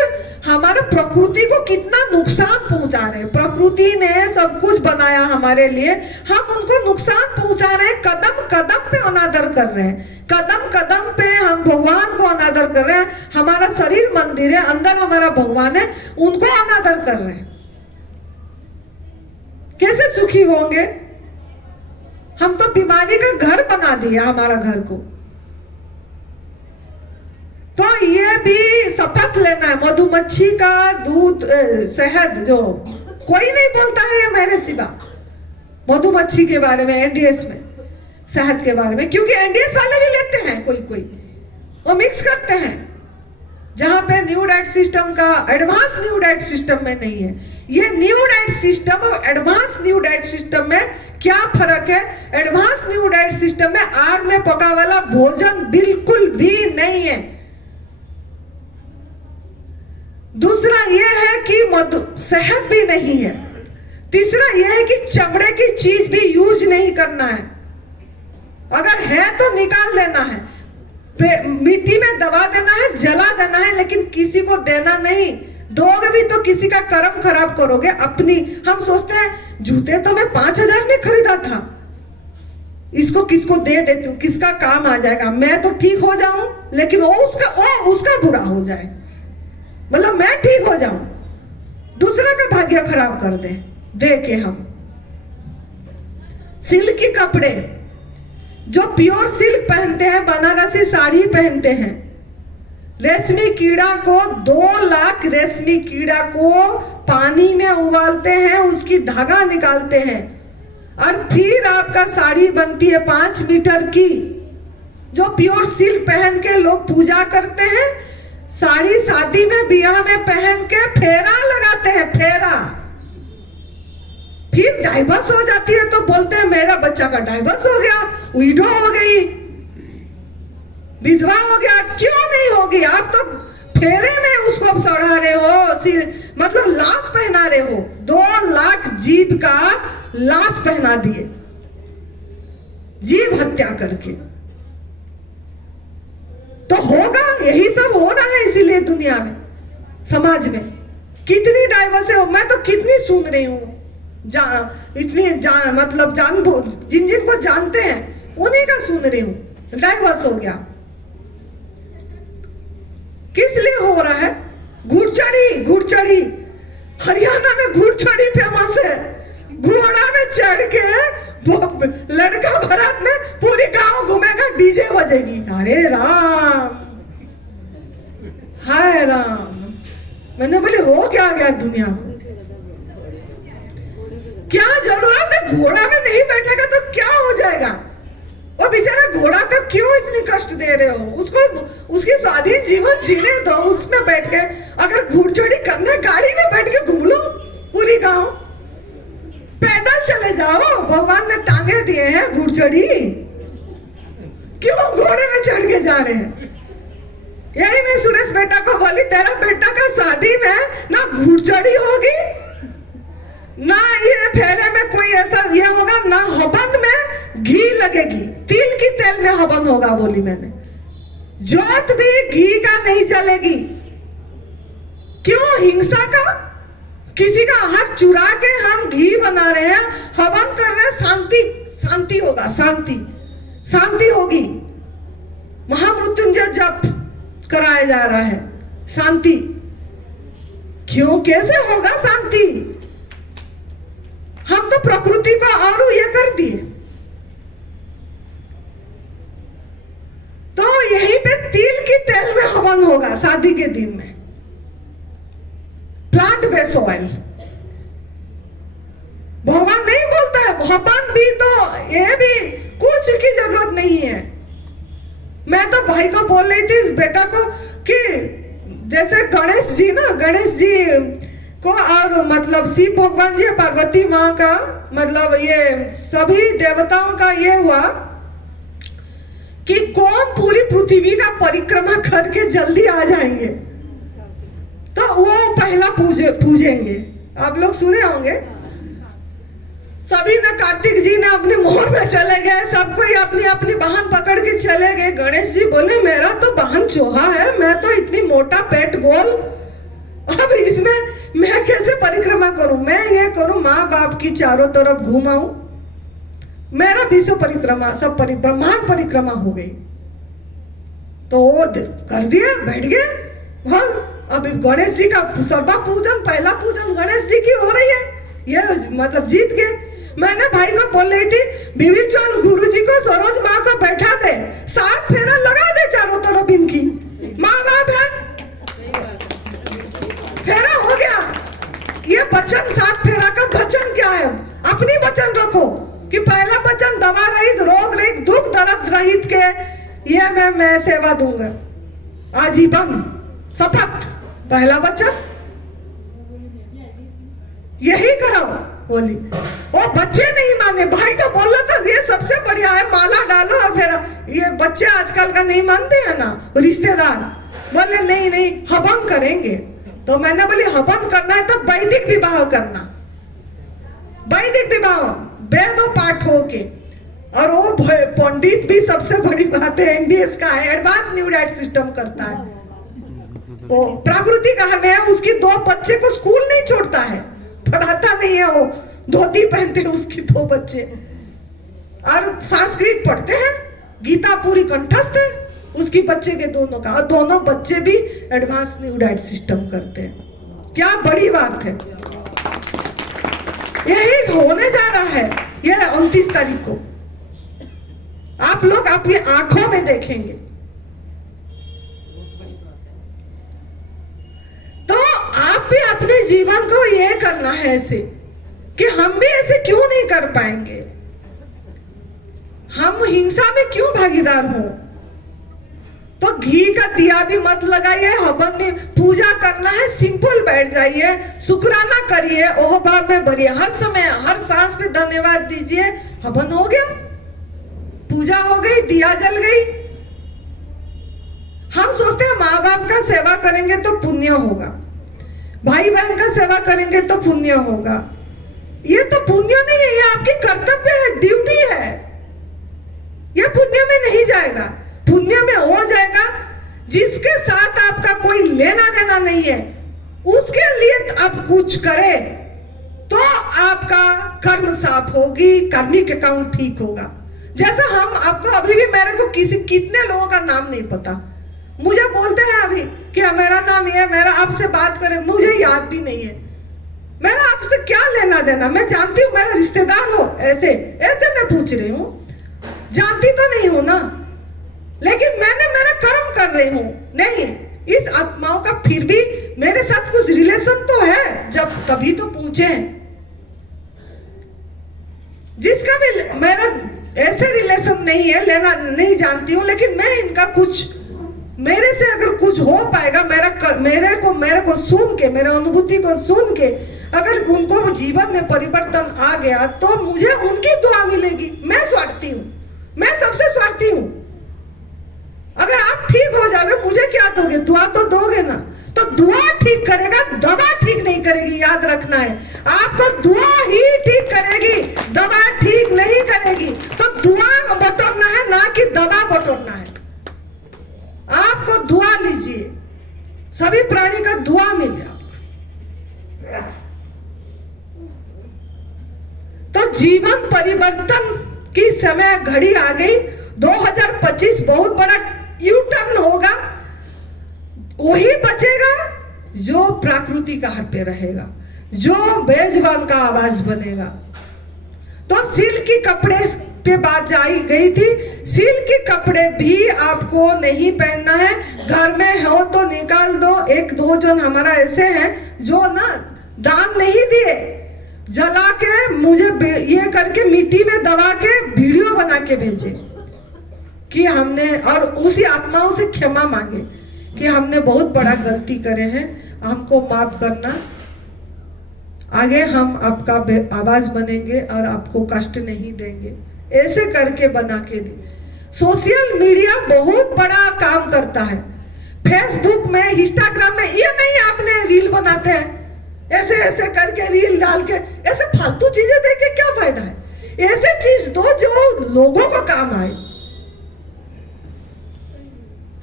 हमारे प्रकृति को कितना नुकसान पहुंचा रहे हैं। प्रकृति ने सब कुछ बनाया हमारे लिए, हम उनको नुकसान पहुंचा रहे हैं। कदम कदम पे अनादर कर रहे हैं, कदम कदम पे हम भगवान को अनादर कर रहे हैं। हमारा शरीर मंदिर है, अंदर हमारा भगवान है, उनको अनादर कर रहे हैं। कैसे सुखी होंगे? हम तो बीमारी का घर बना दिया हमारा घर को। तो ये भी शपथ लेना है। मधुमक्खी का दूध, शहद, जो कोई नहीं बोलता है ये मेरे सिवा मधुमक्खी के बारे में, एनडीएस में, शहद के बारे में, क्योंकि एनडीएस वाले भी लेते हैं, कोई कोई वो मिक्स करते हैं। जहां पे न्यू डाइट सिस्टम का, एडवांस न्यू डाइट सिस्टम में नहीं है। ये न्यू डाइट सिस्टम और एडवांस न्यू डाइट सिस्टम में क्या फर्क है? एडवांस न्यू डाइट सिस्टम में आग में पका वाला भोजन बिल्कुल भी नहीं है। दूसरा यह है कि शहद भी नहीं है। तीसरा यह है कि चमड़े की चीज भी यूज नहीं करना है, अगर है तो निकाल लेना है, मिट्टी में दबा देना है, जला देना है, लेकिन किसी को देना नहीं। दोगे भी तो किसी का कर्म खराब करोगे अपनी। हम सोचते हैं जूते तो मैं 5,000 में खरीदा था, इसको किसको दे देती हूँ, किसका काम आ जाएगा, मैं तो ठीक हो जाऊं लेकिन वो उसका बुरा हो जाए, मतलब मैं ठीक हो जाऊं, दूसरा का भाग्य खराब कर दे के। हम सिल्क के कपड़े, जो प्योर सिल्क पहनते हैं, बनारसी साड़ी पहनते हैं, रेशमी कीड़ा को 2 लाख रेशमी कीड़ा को पानी में उबालते हैं, उसकी धागा निकालते हैं और फिर आपका साड़ी बनती है 5 मीटर की। जो प्योर सिल्क पहन के लोग पूजा करते हैं, साड़ी शादी में, ब्याह में पहन के फेरा लगाते हैं, फेरा। फिर डाइवर्स हो जाती है तो बोलते हैं मेरा बच्चा का डाइवर्स हो गया, विडो हो गई, विधवा हो गया। क्यों नहीं होगी? आप तो फेरे में उसको चढ़ा रहे हो, मतलब लाश पहना रहे हो। 2 लाख जीव का लाश पहना दिए, जीव हत्या करके। तो होगा, यही सब हो रहा है इसीलिए दुनिया में, समाज में कितनी डाइवर्स है। मैं तो कितनी सुन रही हूँ, मतलब जिन जिन को जानते हैं उन्हीं का सुन रही हूँ, डाइवर्स हो गया। किस लिए हो रहा है? घुड़चढ़ी, हरियाणा में घुड़चढ़ी फेमस है। घोड़ा में चढ़ के लड़का भरत में पूरी गांव घूमेगा, डीजे बजेगी। अरे राम, हाय राम। मैंने बोले हो क्या गया दुनिया को? क्या जरूरत है? घोड़ा में नहीं बैठेगा तो क्या हो जाएगा? वो बेचारा घोड़ा का क्यों इतनी कष्ट दे रहे हो? उसको उसकी स्वाधीन जीवन जीने दो, उसमें बैठ के। अगर घुड़चढ़ी करना है, गाड़ी में बैठ के घूम लो पूरी गांव, पैदल चले जाओ। भगवान ने टांगे दिए हैं घुड़चढ़ी, क्यों घोड़े में चढ़ के जा रहे हैं? यही मैं सुरेश बेटा को बोली, तेरा बेटा का शादी में ना घुड़चढ़ी होगी, ना ये फेरे में कोई ऐसा ये होगा, ना हवन में घी लगेगी, तिल की तेल में हवन होगा, बोली मैंने। जोत भी घी का नहीं जलेगी। क्यों? हिंसा का, किसी का हाथ चुरा के हम घी बना रहे हैं, हवन कर रहे हैं, शांति होगा, शांति होगी। महामृत्युंजय जप कराया जा रहा है, शांति। क्यों? कैसे होगा शांति? हम तो प्रकृति को और ये कर दिए। तो यहीं पे तिल की तेल में हवन होगा शादी के दिन में, प्लांट बेस्ड ऑयल। भगवान नहीं बोलता है हवन भी, तो ये भी कुछ की जरूरत नहीं है। मैं तो भाई को बोल रही थी, इस बेटा को, कि जैसे गणेश जी को और मतलब शिव भगवान जी, पार्वती माँ का, मतलब ये सभी देवताओं का ये हुआ कि कौन पूरी पृथ्वी का परिक्रमा करके जल्दी आ जाएंगे, तो वो पहला पूजेंगे। आप लोग सुने होंगे। सभी ने, कार्तिक जी ने अपने मोहर में चले गए, सब कोई अपनी अपनी वाहन पकड़ के चले गए। गणेश जी बोले मेरा तो वाहन चोहा है, मैं तो इतनी मोटा पेट गोल, अब इसमें मैं कैसे परिक्रमा करूं? मैं ये करूं माँ बाप की चारों तरफ घुमाऊं, मेरा विश्व परिक्रमा, सब ब्रह्मांड परिक्रमा हो गई। तो वो कर दिया, बैठ गए। हाँ, अब गणेश जी का सर्वा पूजन, पहला पूजन गणेश जी की हो रही है, ये मतलब जीत गए। मैंने भाई को बोल रही थी, बीवी चल गुरु जी को, सरोज माँ को बैठा दे, 7 फेरा लगा दे चारों तरफ इनकी, माँ बाप है, फेरा हो गया। ये वचन 7 फेरा का वचन क्या है? अपनी वचन रखो कि पहला वचन दवा रहित, रोग रहित, दुख दर्द रहित के ये मैं सेवा दूंगा आजीवन, शपथ, पहला वचन यही करो बोली। वो बच्चे नहीं माने, भाई तो बोल रहा था ये सबसे बढ़िया है, माला डालो और फिर ये बच्चे आजकल का नहीं मानते हैं ना, रिश्तेदार बोले नहीं नहीं हवन करेंगे। तो मैंने बोली हवन करना है तो वैदिक विवाह करना, वैदिक विवाह वेद पाठ हो के, और वो पंडित भी सबसे बड़ी बात है एनडीएस का है, एडवांस न्यू डाइट सिस्टम करता है। वो प्राकृतिक आहार में है, उसकी 2 बच्चे को स्कूल नहीं छोड़ता है, पढ़ाता नहीं है, वो धोती पहनते हैं उसकी 2 बच्चे, और संस्कृत पढ़ते हैं, गीता पूरी कंठस्थ है उसकी बच्चे के दोनों का, और दोनों बच्चे भी एडवांस न्यू डाइट सिस्टम करते हैं। क्या बड़ी बात है, यही होने जा रहा है ये 29 तारीख को, आप लोग अपनी आंखों में देखेंगे। तो आप भी अपने जीवन को ये करना है ऐसे कि हम भी ऐसे क्यों नहीं कर पाएंगे, हम हिंसा में क्यों भागीदार हो। तो घी का दिया भी मत लगाइए, हवन में पूजा करना है, सिंपल बैठ जाइए, शुक्राना करिए, ओह भाव में भरिए, हर समय हर सांस पे धन्यवाद दीजिए। हवन हो गया, पूजा हो गई, दिया जल गई। हम सोचते हैं माँ बाप का सेवा करेंगे तो पुण्य होगा, भाई बहन का सेवा करेंगे तो पुण्य होगा। ये तो पुण्य नहीं है, ये आपकी कर्तव्य है, ड्यूटी है। ये पुण्य में नहीं जाएगा, पुण्य में हो जाएगा जिसके साथ आपका कोई लेना देना नहीं है, उसके लिए आप कुछ करें तो आपका कर्म साफ होगी, कर्मिक अकाउंट ठीक होगा। जैसा हम आपको, अभी भी मेरे को कितने लोगों का नाम नहीं पता, मुझे बोलते हैं अभी कि मेरा नाम ये, मेरा आपसे बात करें, मुझे याद भी नहीं है। मेरा आपसे क्या लेना देना, मैं जानती हूँ मेरा रिश्तेदार हो, ऐसे ऐसे मैं पूछ रही हूँ, जानती तो नहीं हूं ना, लेकिन मैंने मेरा कर्म कर रही हूं। नहीं, इस आत्माओं का फिर भी मेरे साथ कुछ रिलेशन तो है, जब तभी तो पूछे। जिसका भी मेरा ऐसे रिलेशन नहीं है, लेना नहीं जानती हूँ, लेकिन मैं इनका कुछ, मेरे से अगर कुछ हो पाएगा, मेरे को सुन के, मेरे अनुभूति को सुन के अगर उनको जीवन में परिवर्तन आ गया तो मुझे उनकी दुआ मिलेगी। मैं स्वार्थी हूँ, मैं सबसे स्वार्थी हूँ। अगर आप ठीक हो जाओगे, मुझे क्या दोगे? दुआ तो दोगे ना। तो दुआ ठीक करेगा, दवा ठीक नहीं करेगी, याद रखना है। आपको दुआ ही ठीक करेगी, दवा ठीक नहीं करेगी। तो दुआ बटोरना है, ना कि दवा बटोरना है। आपको दुआ लीजिए, सभी प्राणी का दुआ मिले आपको। तो जीवन परिवर्तन की समय घड़ी आ गई। 2025 बहुत बड़ा यू टर्न होगा। वही बचेगा जो प्राकृतिक आहार पे रहेगा, जो बेजुबान का आवाज बनेगा। तो सिल्क के कपड़े पे बात आई गई थी, सिल्क के कपड़े भी आपको नहीं पहनना है। घर में हो तो निकाल दो। 1-2 जन हमारा ऐसे हैं जो ना दान नहीं दिए, जला के मुझे ये करके मिट्टी में दबा के वीडियो बना के भेजे कि हमने, और उसी आत्माओं से क्षमा मांगे कि हमने बहुत बड़ा गलती करे हैं, हमको माफ करना। आगे हम आपका आवाज बनेंगे और आपको कष्ट नहीं देंगे। ऐसे करके बना के दी। सोशल मीडिया बहुत बड़ा काम करता है। फेसबुक में, इंस्टाग्राम में, ये नहीं आपने रील बनाते हैं, ऐसे ऐसे करके रील डाल के ऐसे फालतू चीजें देख के क्या फायदा है? ऐसे चीज दो जो लोगों को काम आए।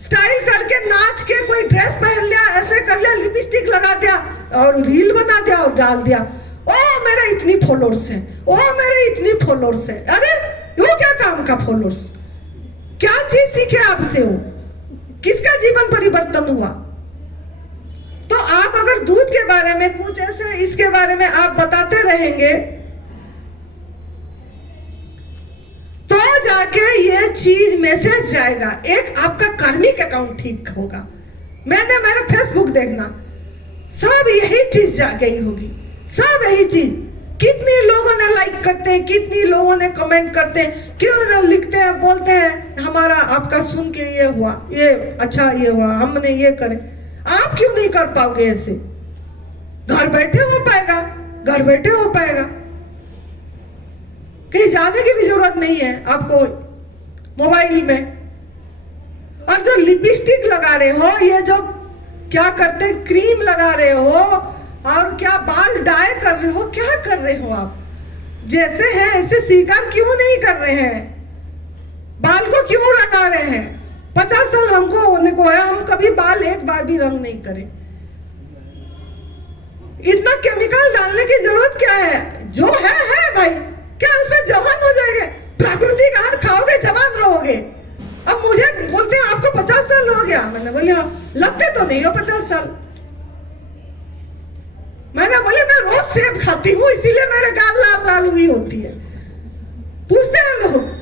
स्टाइल करके नाच के कोई ड्रेस पहन लिया, ऐसे कर लिया, लिपस्टिक लगा दिया और रील बना दिया और डाल दिया, ओ मेरे इतनी फॉलोअर्स हैं, ओ मेरे इतनी फॉलोअर्स हैं। अरे वो क्या काम का फॉलोअर्स? क्या चीज सीखे आपसे? हो किसका जीवन परिवर्तन हुआ? तो आप अगर दूध के बारे में कुछ ऐसे इसके बारे में आप बताते रहेंगे तो जाके ये चीज मैसेज जाएगा, एक आपका कार्मिक अकाउंट ठीक होगा। मैंने मेरा फेसबुक देखना, सब यही चीज जा गई होगी, सब यही चीज। कितनी लोगों ने लाइक करते हैं, कितनी लोगों ने कमेंट करते हैं, क्यों लिखते हैं, बोलते हैं हमारा आपका सुन के ये हुआ, ये अच्छा ये हुआ, हमने ये करे। आप क्यों नहीं कर पाओगे ऐसे? घर बैठे हो पाएगा, घर बैठे हो पाएगा, कहीं जाने की भी जरूरत नहीं है आपको मोबाइल में। और जो लिपस्टिक लगा रहे हो, ये जो क्या करते क्रीम लगा रहे हो और क्या बाल डाई कर रहे हो, क्या कर रहे हो आप? जैसे है ऐसे स्वीकार क्यों नहीं कर रहे हैं? बाल को क्यों लगा रहे हैं? 50 साल हमको होने को है, हम कभी बाल एक बार भी रंग नहीं करें। इतना केमिकल डालने की जरूरत क्या है? जो है भाई, क्या उसमें जवान हो जाएंगे? प्राकृतिक आहार खाओगे जवान रहोगे। अब मुझे बोलते हैं आपको 50 साल हो गया, मैंने बोले लगते तो नहीं हो 50 साल। मैंने बोले मैं रोज सेब खाती हूँ इसीलिए मेरे गाल लाल लाल हुई होती है। पूछते हैं लोग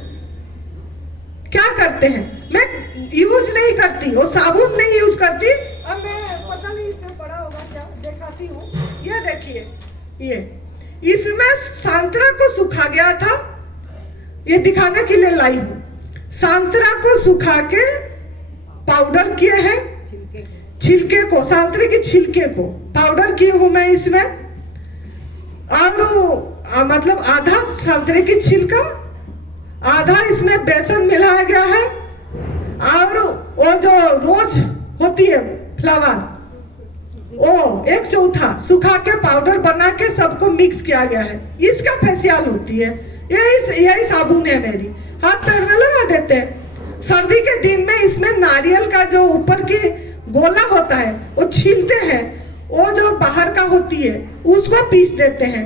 क्या करते हैं? मैं यूज नहीं करती, वो साबुन नहीं यूज करती। अब मैं पता नहीं इसमें पड़ा होगा क्या, दिखाती हूँ। ये देखिए, ये इसमें संतरा को सुखा गया था, ये दिखाने के लिए लाई हूँ। संतरा को सुखा के पाउडर किए हैं, छिलके को, संतरे के छिलके को पाउडर की हूं मैं इसमें। और मतलब आधा संतरे की छिलका, आधा इसमें बेसन मिलाया गया है, और वो जो रोज होती है फ्लावर, वो 1/4 सुखा के पाउडर बना के सबको मिक्स किया गया है। इसका फेशियल होती है, यही साबुन है मेरी, हाथ पैर में लगा देते हैं। सर्दी के दिन में इसमें नारियल का जो ऊपर की गोला होता है वो छीलते हैं, वो जो बाहर का होती है उसको पीस देते हैं,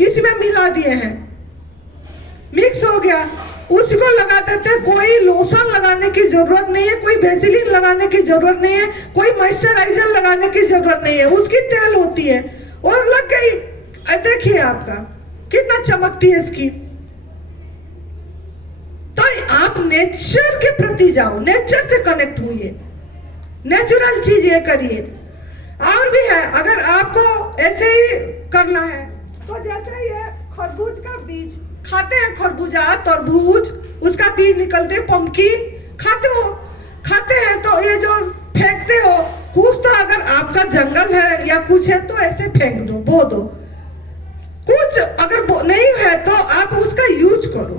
इसमें मिला दिए हैं, मिक्स हो गया, उसको लगा देते हैं। कोई लोशन लगाने की जरूरत नहीं है, कोई वैसलीन लगाने की जरूरत नहीं है, कोई मॉइस्चराइजर लगाने की जरूरत नहीं है, उसकी तेल होती है और लग गई। देखिए आपका कितना चमकती है स्किन। तो आप नेचर के प्रति जाओ, नेचर से कनेक्ट हुई, नेचुरल चीज ये करिए। और भी है, अगर आपको ऐसे ही करना है तो जैसे ये खरबूज का बीज खाते हैं, खरबूजा तरबूज उसका बीज निकलते, पंपकिन खाते हैं तो ये जो फेंकते हो कुछ, तो अगर आपका जंगल है या कुछ है तो ऐसे फेंक दो, बो दो। कुछ अगर नहीं है तो आप उसका यूज करो,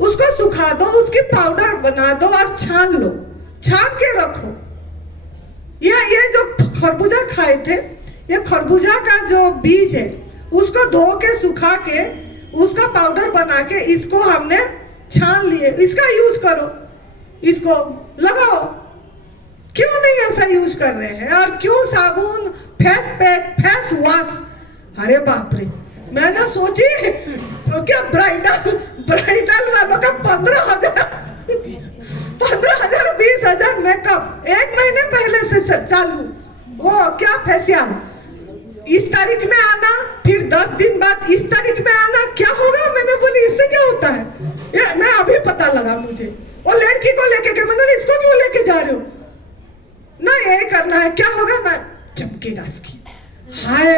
उसको सुखा दो, उसकी पाउडर बना दो और छान लो, छान के रखो। ये जो खरबूजा खाए थे, ये खरबूजा का जो बीज है उसको धो के सुखा के उसका पाउडर बना के इसको हमने छान लिए, इसका यूज करो, इसको लगाओ। क्यों नहीं ऐसा यूज कर रहे हैं? और क्यों साबुन, फेस पैक, फेस वॉश, अरे बाप रे, मैंने सोची क्या ब्राइडल वालों का 15,000 20,000 मेकअप 1 महीने पहले से चालू। वो क्या फेशियल, इस तारीख में आना, फिर 10 दिन बाद इस तारीख में आना, क्या होगा? मैंने बोली इससे क्या होता है? ये मैं अभी पता लगा मुझे। वो लड़की को लेके गए, मैंने इसको क्यों लेके जा रहे हो? ना ये करना है, क्या होगा ना चमकेगा स्किन। हाय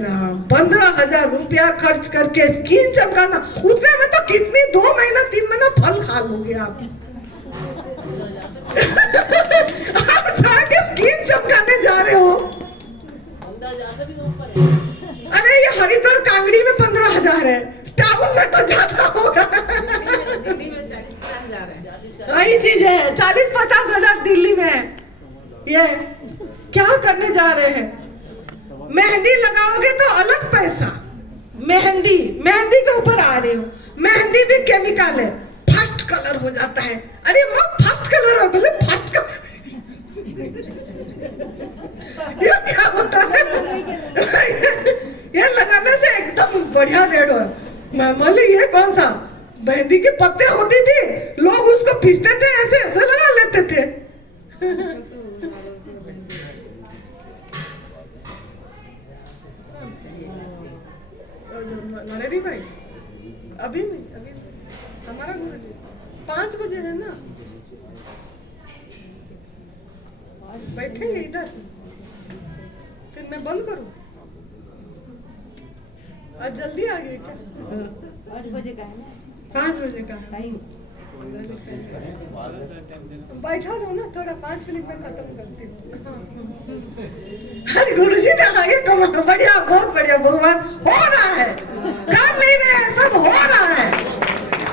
राम, 15,000 रुपया खर्च करके स्किन चमकाना, उतने में तो कितनी 2 महीना 3 महीना फल खा लोगे आप। आप जाके स्किन चमकाने जा रहे हो। अरे ये हरिद्वार कांगड़ी में 15,000 है, टाउन में तो ज्यादा होगा। दिल्ली में 40-50 हजार है, वही चीज है, 40-50 हजार दिल्ली में है। ये क्या करने जा रहे हैं? मेहंदी लगाओगे तो अलग पैसा। मेहंदी के ऊपर आ रही हो, मेहंदी भी केमिकल है, फर्स्ट कलर हो जाता है। अरे माँ फर्स्ट कलर हो, बोले फर्स्ट कलर ये क्या होता है? ये लगाने से एकदम बढ़िया रेड हो। मैं बोली ये कौन सा मेहंदी के पत्ते होती थी, लोग उसको पीसते थे, ऐसे ऐसे लगा लेते थे। नरेरी भाई अभी नहीं, हमारा गुरुजी 5 बजे है ना, बैठेंगे इधर, फिर मैं बंद करूं। आज जल्दी आ गए क्या? 5 बजे का है ना, 5 बजे का है। टाइम बैठा दो ना थोड़ा, 5 मिनट में खत्म करती हूँ। अरे गुरुजी ने आगे कमा, बढ़िया, बहुत बढ़िया, भगवान हो रहा है, कर नहीं रहे हैं, सब हो रहा है,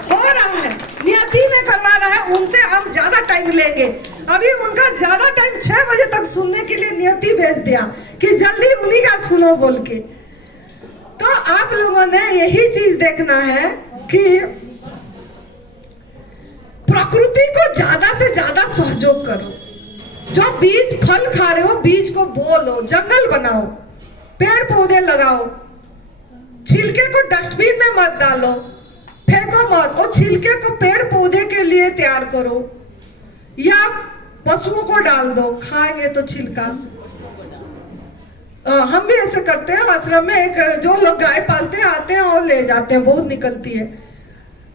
हो रहा है, नियति में करवा रहा है। उनसे हम ज्यादा टाइम लेंगे, अभी उनका ज्यादा टाइम 6 बजे तक सुनने के लिए नियति भेज दिया कि जल्दी उन्हीं का सुनो बोल के। तो आप लोगों ने यही चीज देखना है कि प्रकृति को ज्यादा से ज्यादा सहयोग करो। जो बीज फल खा रहे हो, बीज को बोलो, जंगल बनाओ, पेड़ पौधे लगाओ, छिलके को डस्टबिन में मत डालो, फेंको मत, और छिलके को पेड़ पौधे के लिए तैयार करो, या पशुओं को डाल दो, खाएंगे तो छिलका। हम भी ऐसे करते हैं आश्रम में, एक जो लोग गाय पालते हैं आते हैं और ले जाते हैं, बहुत निकलती है।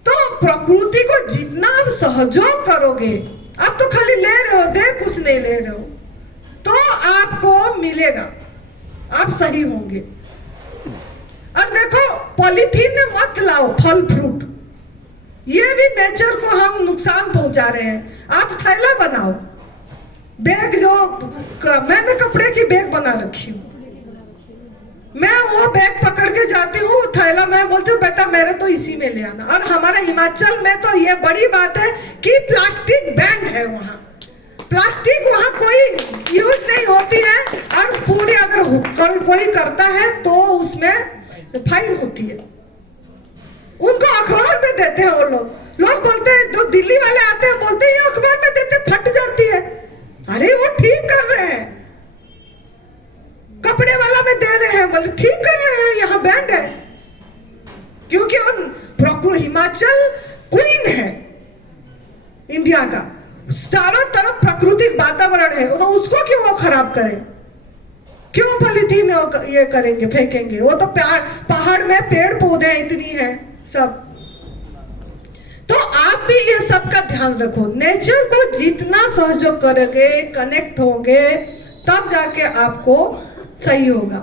तो प्रकृति को जितना आप सहयोग करोगे, आप तो खाली ले रहे हो, दे कुछ नहीं ले रहे हो, तो आपको मिलेगा, आप सही होंगे। और देखो पॉलीथीन में मत लाओ फल फ्रूट, ये भी नेचर को हम नुकसान पहुंचा रहे हैं। आप थैला बनाओ, बैग, जो मैंने कपड़े की बैग बना रखी हूँ, मैं वो बैग पकड़ के जाती हूँ, थैला मैं बोलती हूँ बेटा मेरे तो इसी में ले आना। और हमारे हिमाचल में तो ये बड़ी बात है कि प्लास्टिक बैन है, वहाँ प्लास्टिक वहाँ कोई यूज नहीं होती है, और पूरी अगर कोई करता है तो उसमें फाइन होती है। उनको अखबार में देते हैं वो लोग बोलते हैं, जो दिल्ली वाले आते हैं बोलते हैं अखबार में देते, फट जाती है। अरे वो ठीक कर रहे हैं, कपड़े वाला में दे रहे हैं, बोले ठीक कर रहे हैं, यहाँ बैंड है, क्योंकि हिमाचल क्वीन है इंडिया का, चारों तरफ प्राकृतिक वातावरण है, तो उसको क्यों वो खराब करें? क्यों पॉलीथीन ये करेंगे, फेंकेंगे? वो तो पहाड़ में पेड़ पौधे इतनी है सब। तो आप भी ये सब का ध्यान रखो, नेचर को जितना सहयोग करोगे, कनेक्ट होगे, तब जाके आपको सही होगा।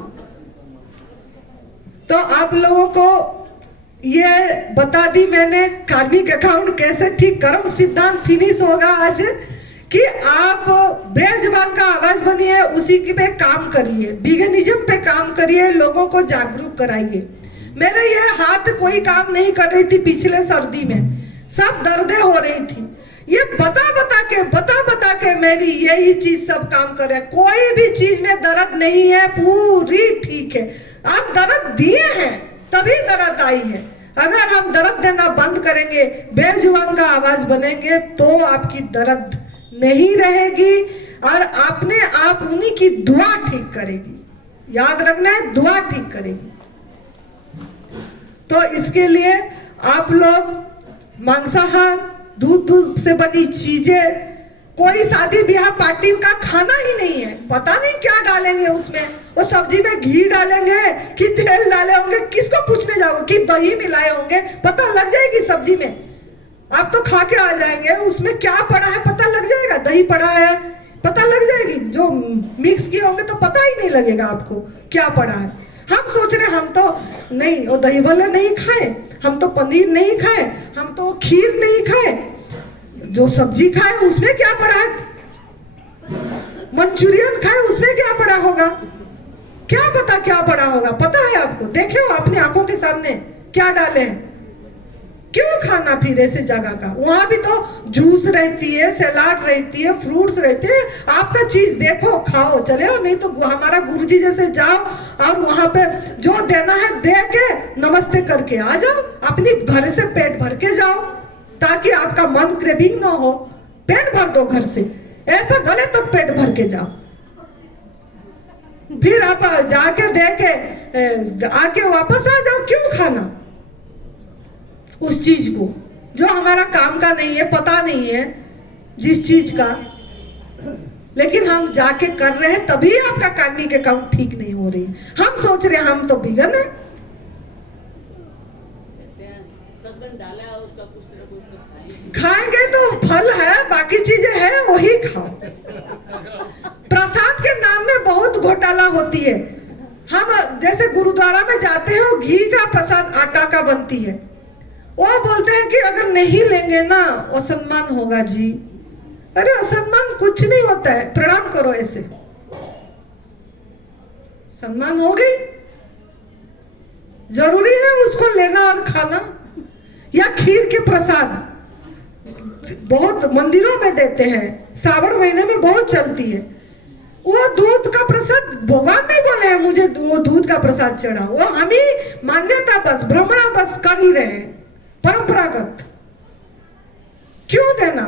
तो आप लोगों को ये बता दी मैंने, कार्मिक अकाउंट कैसे ठीक, कर्म सिद्धांत फिनिश होगा आज, कि आप बेजुबान का आवाज बनिए, उसी के पे काम करिए, बिगनिज्म पे काम करिए, लोगों को जागरूक कराइए। मेरे ये हाथ कोई काम नहीं कर रही थी पिछले सर्दी में, सब दर्दें हो रही थी, ये बता बता के मेरी यही चीज सब काम कर रहे हैं। कोई भी चीज में दर्द नहीं है, पूरी ठीक है। आप दर्द दिए हैं तभी दर्द आई है। अगर हम दर्द देना बंद करेंगे, बेजुबान का आवाज बनेंगे, तो आपकी दर्द नहीं रहेगी, और अपने आप उन्हीं की दुआ ठीक करेगी। याद रखना है, दुआ ठीक करेगी। तो इसके लिए आप लोग मांसाहार, दूध से बनी चीजें, कोई शादी ब्याह पार्टी का खाना ही नहीं है। पता नहीं क्या डालेंगे उसमें, वो सब्जी में घी डालेंगे कि तेल डाले होंगे, किसको पूछने जाओगे कि दही मिलाए होंगे, पता लग जाएगी सब्जी में। आप तो खा के आ जाएंगे, उसमें क्या पड़ा है पता लग जाएगा, दही पड़ा है पता लग जाएगी, जो मिक्स किए होंगे तो पता ही नहीं लगेगा आपको क्या पड़ा है। हम सोच रहे हम तो नहीं, वो दही भल्ले नहीं खाए, हम तो पनीर नहीं खाए, हम तो खीर नहीं खाए, जो सब्जी खाए उसमें क्या पड़ा है, मंचूरियन खाए उसमें क्या पड़ा होगा, क्या पता क्या पड़ा होगा। पता है आपको? देखे हो अपनी आंखों के सामने क्या डाले हैं? क्यों खाना फिर ऐसे जगह का? वहां भी तो जूस रहती है, सलाद रहती है, फ्रूट्स रहते हैं। आपका चीज देखो, खाओ, चले हो, नहीं तो हमारा गुरुजी जैसे जाओ और वहां पे जो देना है दे के नमस्ते करके आ जाओ, अपनी घर से पेट भर के जाओ, ताकि आपका मन क्रेविंग ना हो। पेट भर दो घर से, ऐसा गले तो पेट भर के जाओ, फिर आप जाके दे के आके वापस आ जाओ। क्यों खाना उस चीज को जो हमारा काम का नहीं है, पता नहीं है जिस चीज का, लेकिन हम जाके कर रहे हैं, तभी आपका कार्मिक अकाउंट ठीक नहीं हो रही। हम सोच रहे हैं हम तो बिगन है, खाएंगे तो फल है, बाकी चीजें है वही खाओ। प्रसाद के नाम में बहुत घोटाला होती है। हम जैसे गुरुद्वारा में जाते हैं, वो घी का प्रसाद आटा का बनती है, वो बोलते हैं कि अगर नहीं लेंगे ना असम्मान होगा जी। अरे असम्मान कुछ नहीं होता है, प्रणाम करो, ऐसे सम्मान हो गई। जरूरी है उसको लेना और खाना। या खीर के प्रसाद बहुत मंदिरों में देते हैं, श्रावण महीने में बहुत चलती है। वो दूध का प्रसाद, भगवान नहीं बोले हैं मुझे वो दूध का प्रसाद चढ़ा, वो हम ही मान्यता बस भ्रमणा बस कर ही रहे हैं, परंपरागत। क्यों देना?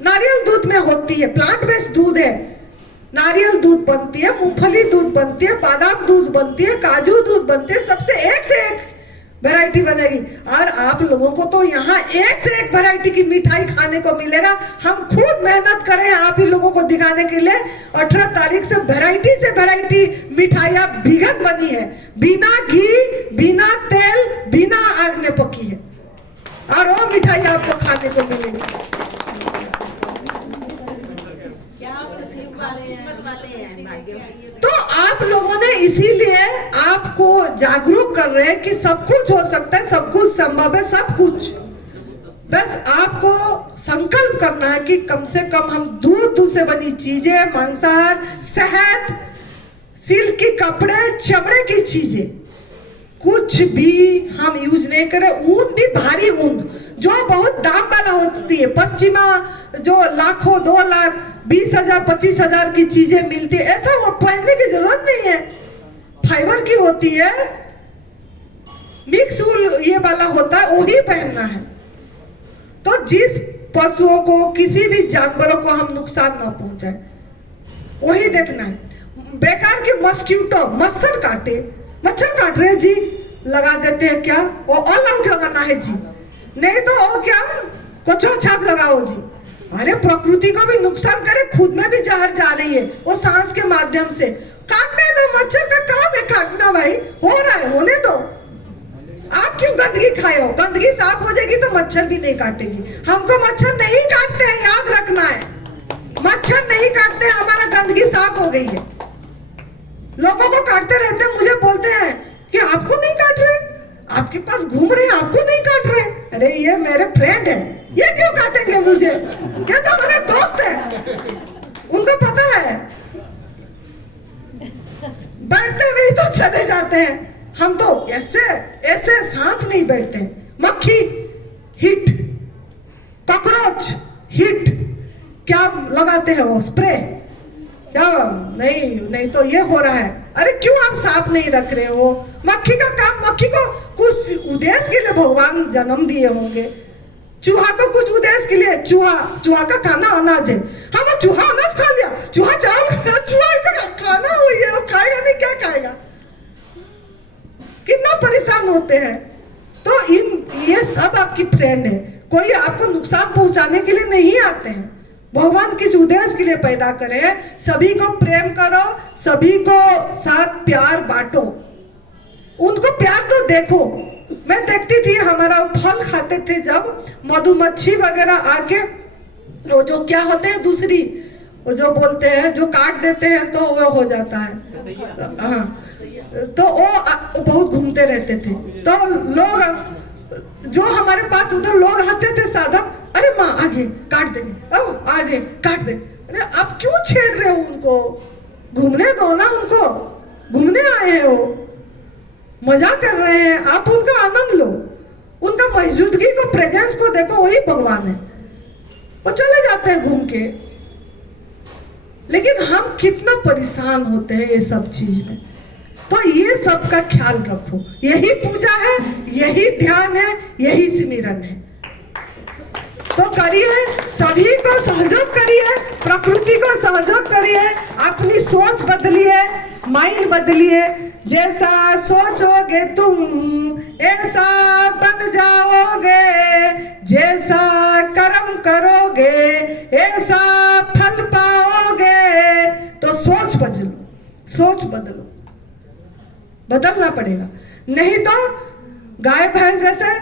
नारियल दूध में होती है, प्लांट बेस्ड दूध है, नारियल दूध बनती है, मूंगफली दूध बनती है, बादाम दूध बनती है, काजू दूध बनती है, सबसे एक से एक वैरायटी बनेगी। और आप लोगों को तो यहाँ एक से एक वैरायटी की मिठाई खाने को मिलेगा। हम खुद मेहनत करें आप ही लोगों को दिखाने के लिए। 18 तारीख से वैरायटी मिठाइयाँ बिगन बनी है, बिना घी, बिना तेल, बिना आग में पकी है, और वो मिठाई आपको खाने को मिलेगी। तो आप लोगों ने इसीलिए आपको जागरूक कर रहे हैं कि सब कुछ हो सकता है, सब कुछ संभव है, सब कुछ। बस आपको संकल्प करना है कि कम से कम हम दूध से बनी चीजें, मांसाहार, शहद, सिल्क के कपड़े, चमड़े की चीजें कुछ भी हम यूज नहीं करें। ऊन भी भारी ऊन जो बहुत दाम वाला होती है, पश्चिमा जो लाखों 2 लाख 20,000 25,000 की चीजें मिलती है, ऐसा वो पहनने की जरूरत नहीं है। फाइबर की होती है, मिक्स ऊल ये वाला होता है, वही पहनना है। तो जिस पशुओं को, किसी भी जानवरों को हम नुकसान ना पहुंचाए, वही देखना है। बेकार के मस्क्यूटो, मच्छर काट रहे जी, लगा देते हैं क्या? वो ऑल आउट लगाना है जी, नहीं तो वो क्या कचो छाप लगाओ जी। अरे प्रकृति को भी नुकसान करे, खुद में भी जहर जा रही है वो सांस के माध्यम से। काटने दो, मच्छर का काम है काटना भाई, हो रहा है होने दो। आप क्यों गंदगी खाए हो? गंदगी साफ हो जाएगी तो मच्छर भी नहीं काटेगी। हमको मच्छर नहीं काटते हैं, याद रखना है, मच्छर नहीं काटते, हमारा गंदगी साफ हो गई है। लोगों को काटते रहते हैं, मुझे बोलते हैं कि आपको नहीं काट रहे, आपके पास घूम रहे हैं, आपको नहीं काट रहे। अरे ये मेरे फ्रेंड है, ये क्यों काटेंगे मुझे? ये तो मेरे दोस्त है, उनको पता है। बैठते हुए तो चले जाते हैं, हम तो ऐसे शांत नहीं बैठते हैं। मक्खी हिट, कॉकरोच हिट, क्या लगाते हैं वो स्प्रे? क्या नहीं तो ये हो रहा है। अरे क्यों आप साफ नहीं रख रहे हो? मक्खी का काम, मक्खी को कुछ उद्देश्य के लिए भगवान जन्म दिए होंगे। चूहा को कुछ उद्देश्य के लिए, चूहा का खाना अनाज है, हम चूहा अनाज खा लिया, चूहा चावल, चूहा का खाना हुई है, वो खाएगा नहीं, क्या खाएगा? कितना परेशान होते हैं। तो ये सब आपकी फ्रेंड है, कोई आपको नुकसान पहुंचाने के लिए नहीं आते हैं। भगवान किस उद्देश्य के लिए पैदा करे? सभी को प्रेम करो, सभी को साथ प्यार बांटो, उनको प्यार तो देखो। मैं देखती थी, हमारा फल खाते थे जब मधुमक्खी वगैरह आके, वो जो क्या होते हैं दूसरी, वो जो बोलते हैं, जो काट देते हैं तो वो हो जाता है। हाँ, तो वो बहुत घूमते रहते थे। तो लोग जो हमारे पास उधर लोग आते थे साधक, अरे माँ आगे काट देंगे, आगे काट देंगे। अरे आप क्यों छेड़ रहे हो उनको? घूमने दो ना, उनको घूमने आए हैं, वो मजा कर रहे हैं, आप उनका आनंद लो, उनका मौजूदगी को, प्रेजेंस को देखो, वही भगवान है। वो चले जाते हैं घूम के। लेकिन हम कितना परेशान होते हैं ये सब चीज में। तो ये सब का ख्याल रखो, यही पूजा है, यही ध्यान है, यही सिमरन है। तो करिए, सभी को सहयोग करिए, प्रकृति को सहयोग करिए, अपनी सोच बदलिए, माइंड बदलिए। जैसा सोचोगे तुम ऐसा बन जाओगे, जैसा कर्म करोगे ऐसा फल पाओगे। तो सोच बदलो, सोच बदलो, बदलना पड़ेगा। नहीं तो गाय भैंस जैसे,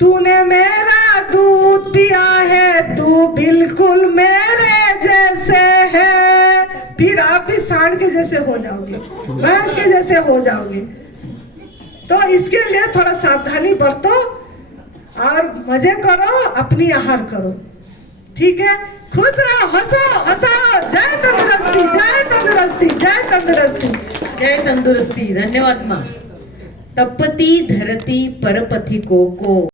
तूने मेरा दूध पिया है, तू बिल्कुल मेरे जैसे है, फिर आप भी सांड के जैसे हो जाओगे, भैंस के जैसे हो जाओगे। तो इसके लिए थोड़ा सावधानी बरतो और मजे करो, अपनी आहार करो, ठीक है। खुश रहो, हंसो हंसो। जय तंदुरुस्ती, जय तंदुरुस्ती, जय तंदुरुस्ती, जय तंदुरुस्ती। धन्यवाद माँ। तपती धरती पर पथिकों को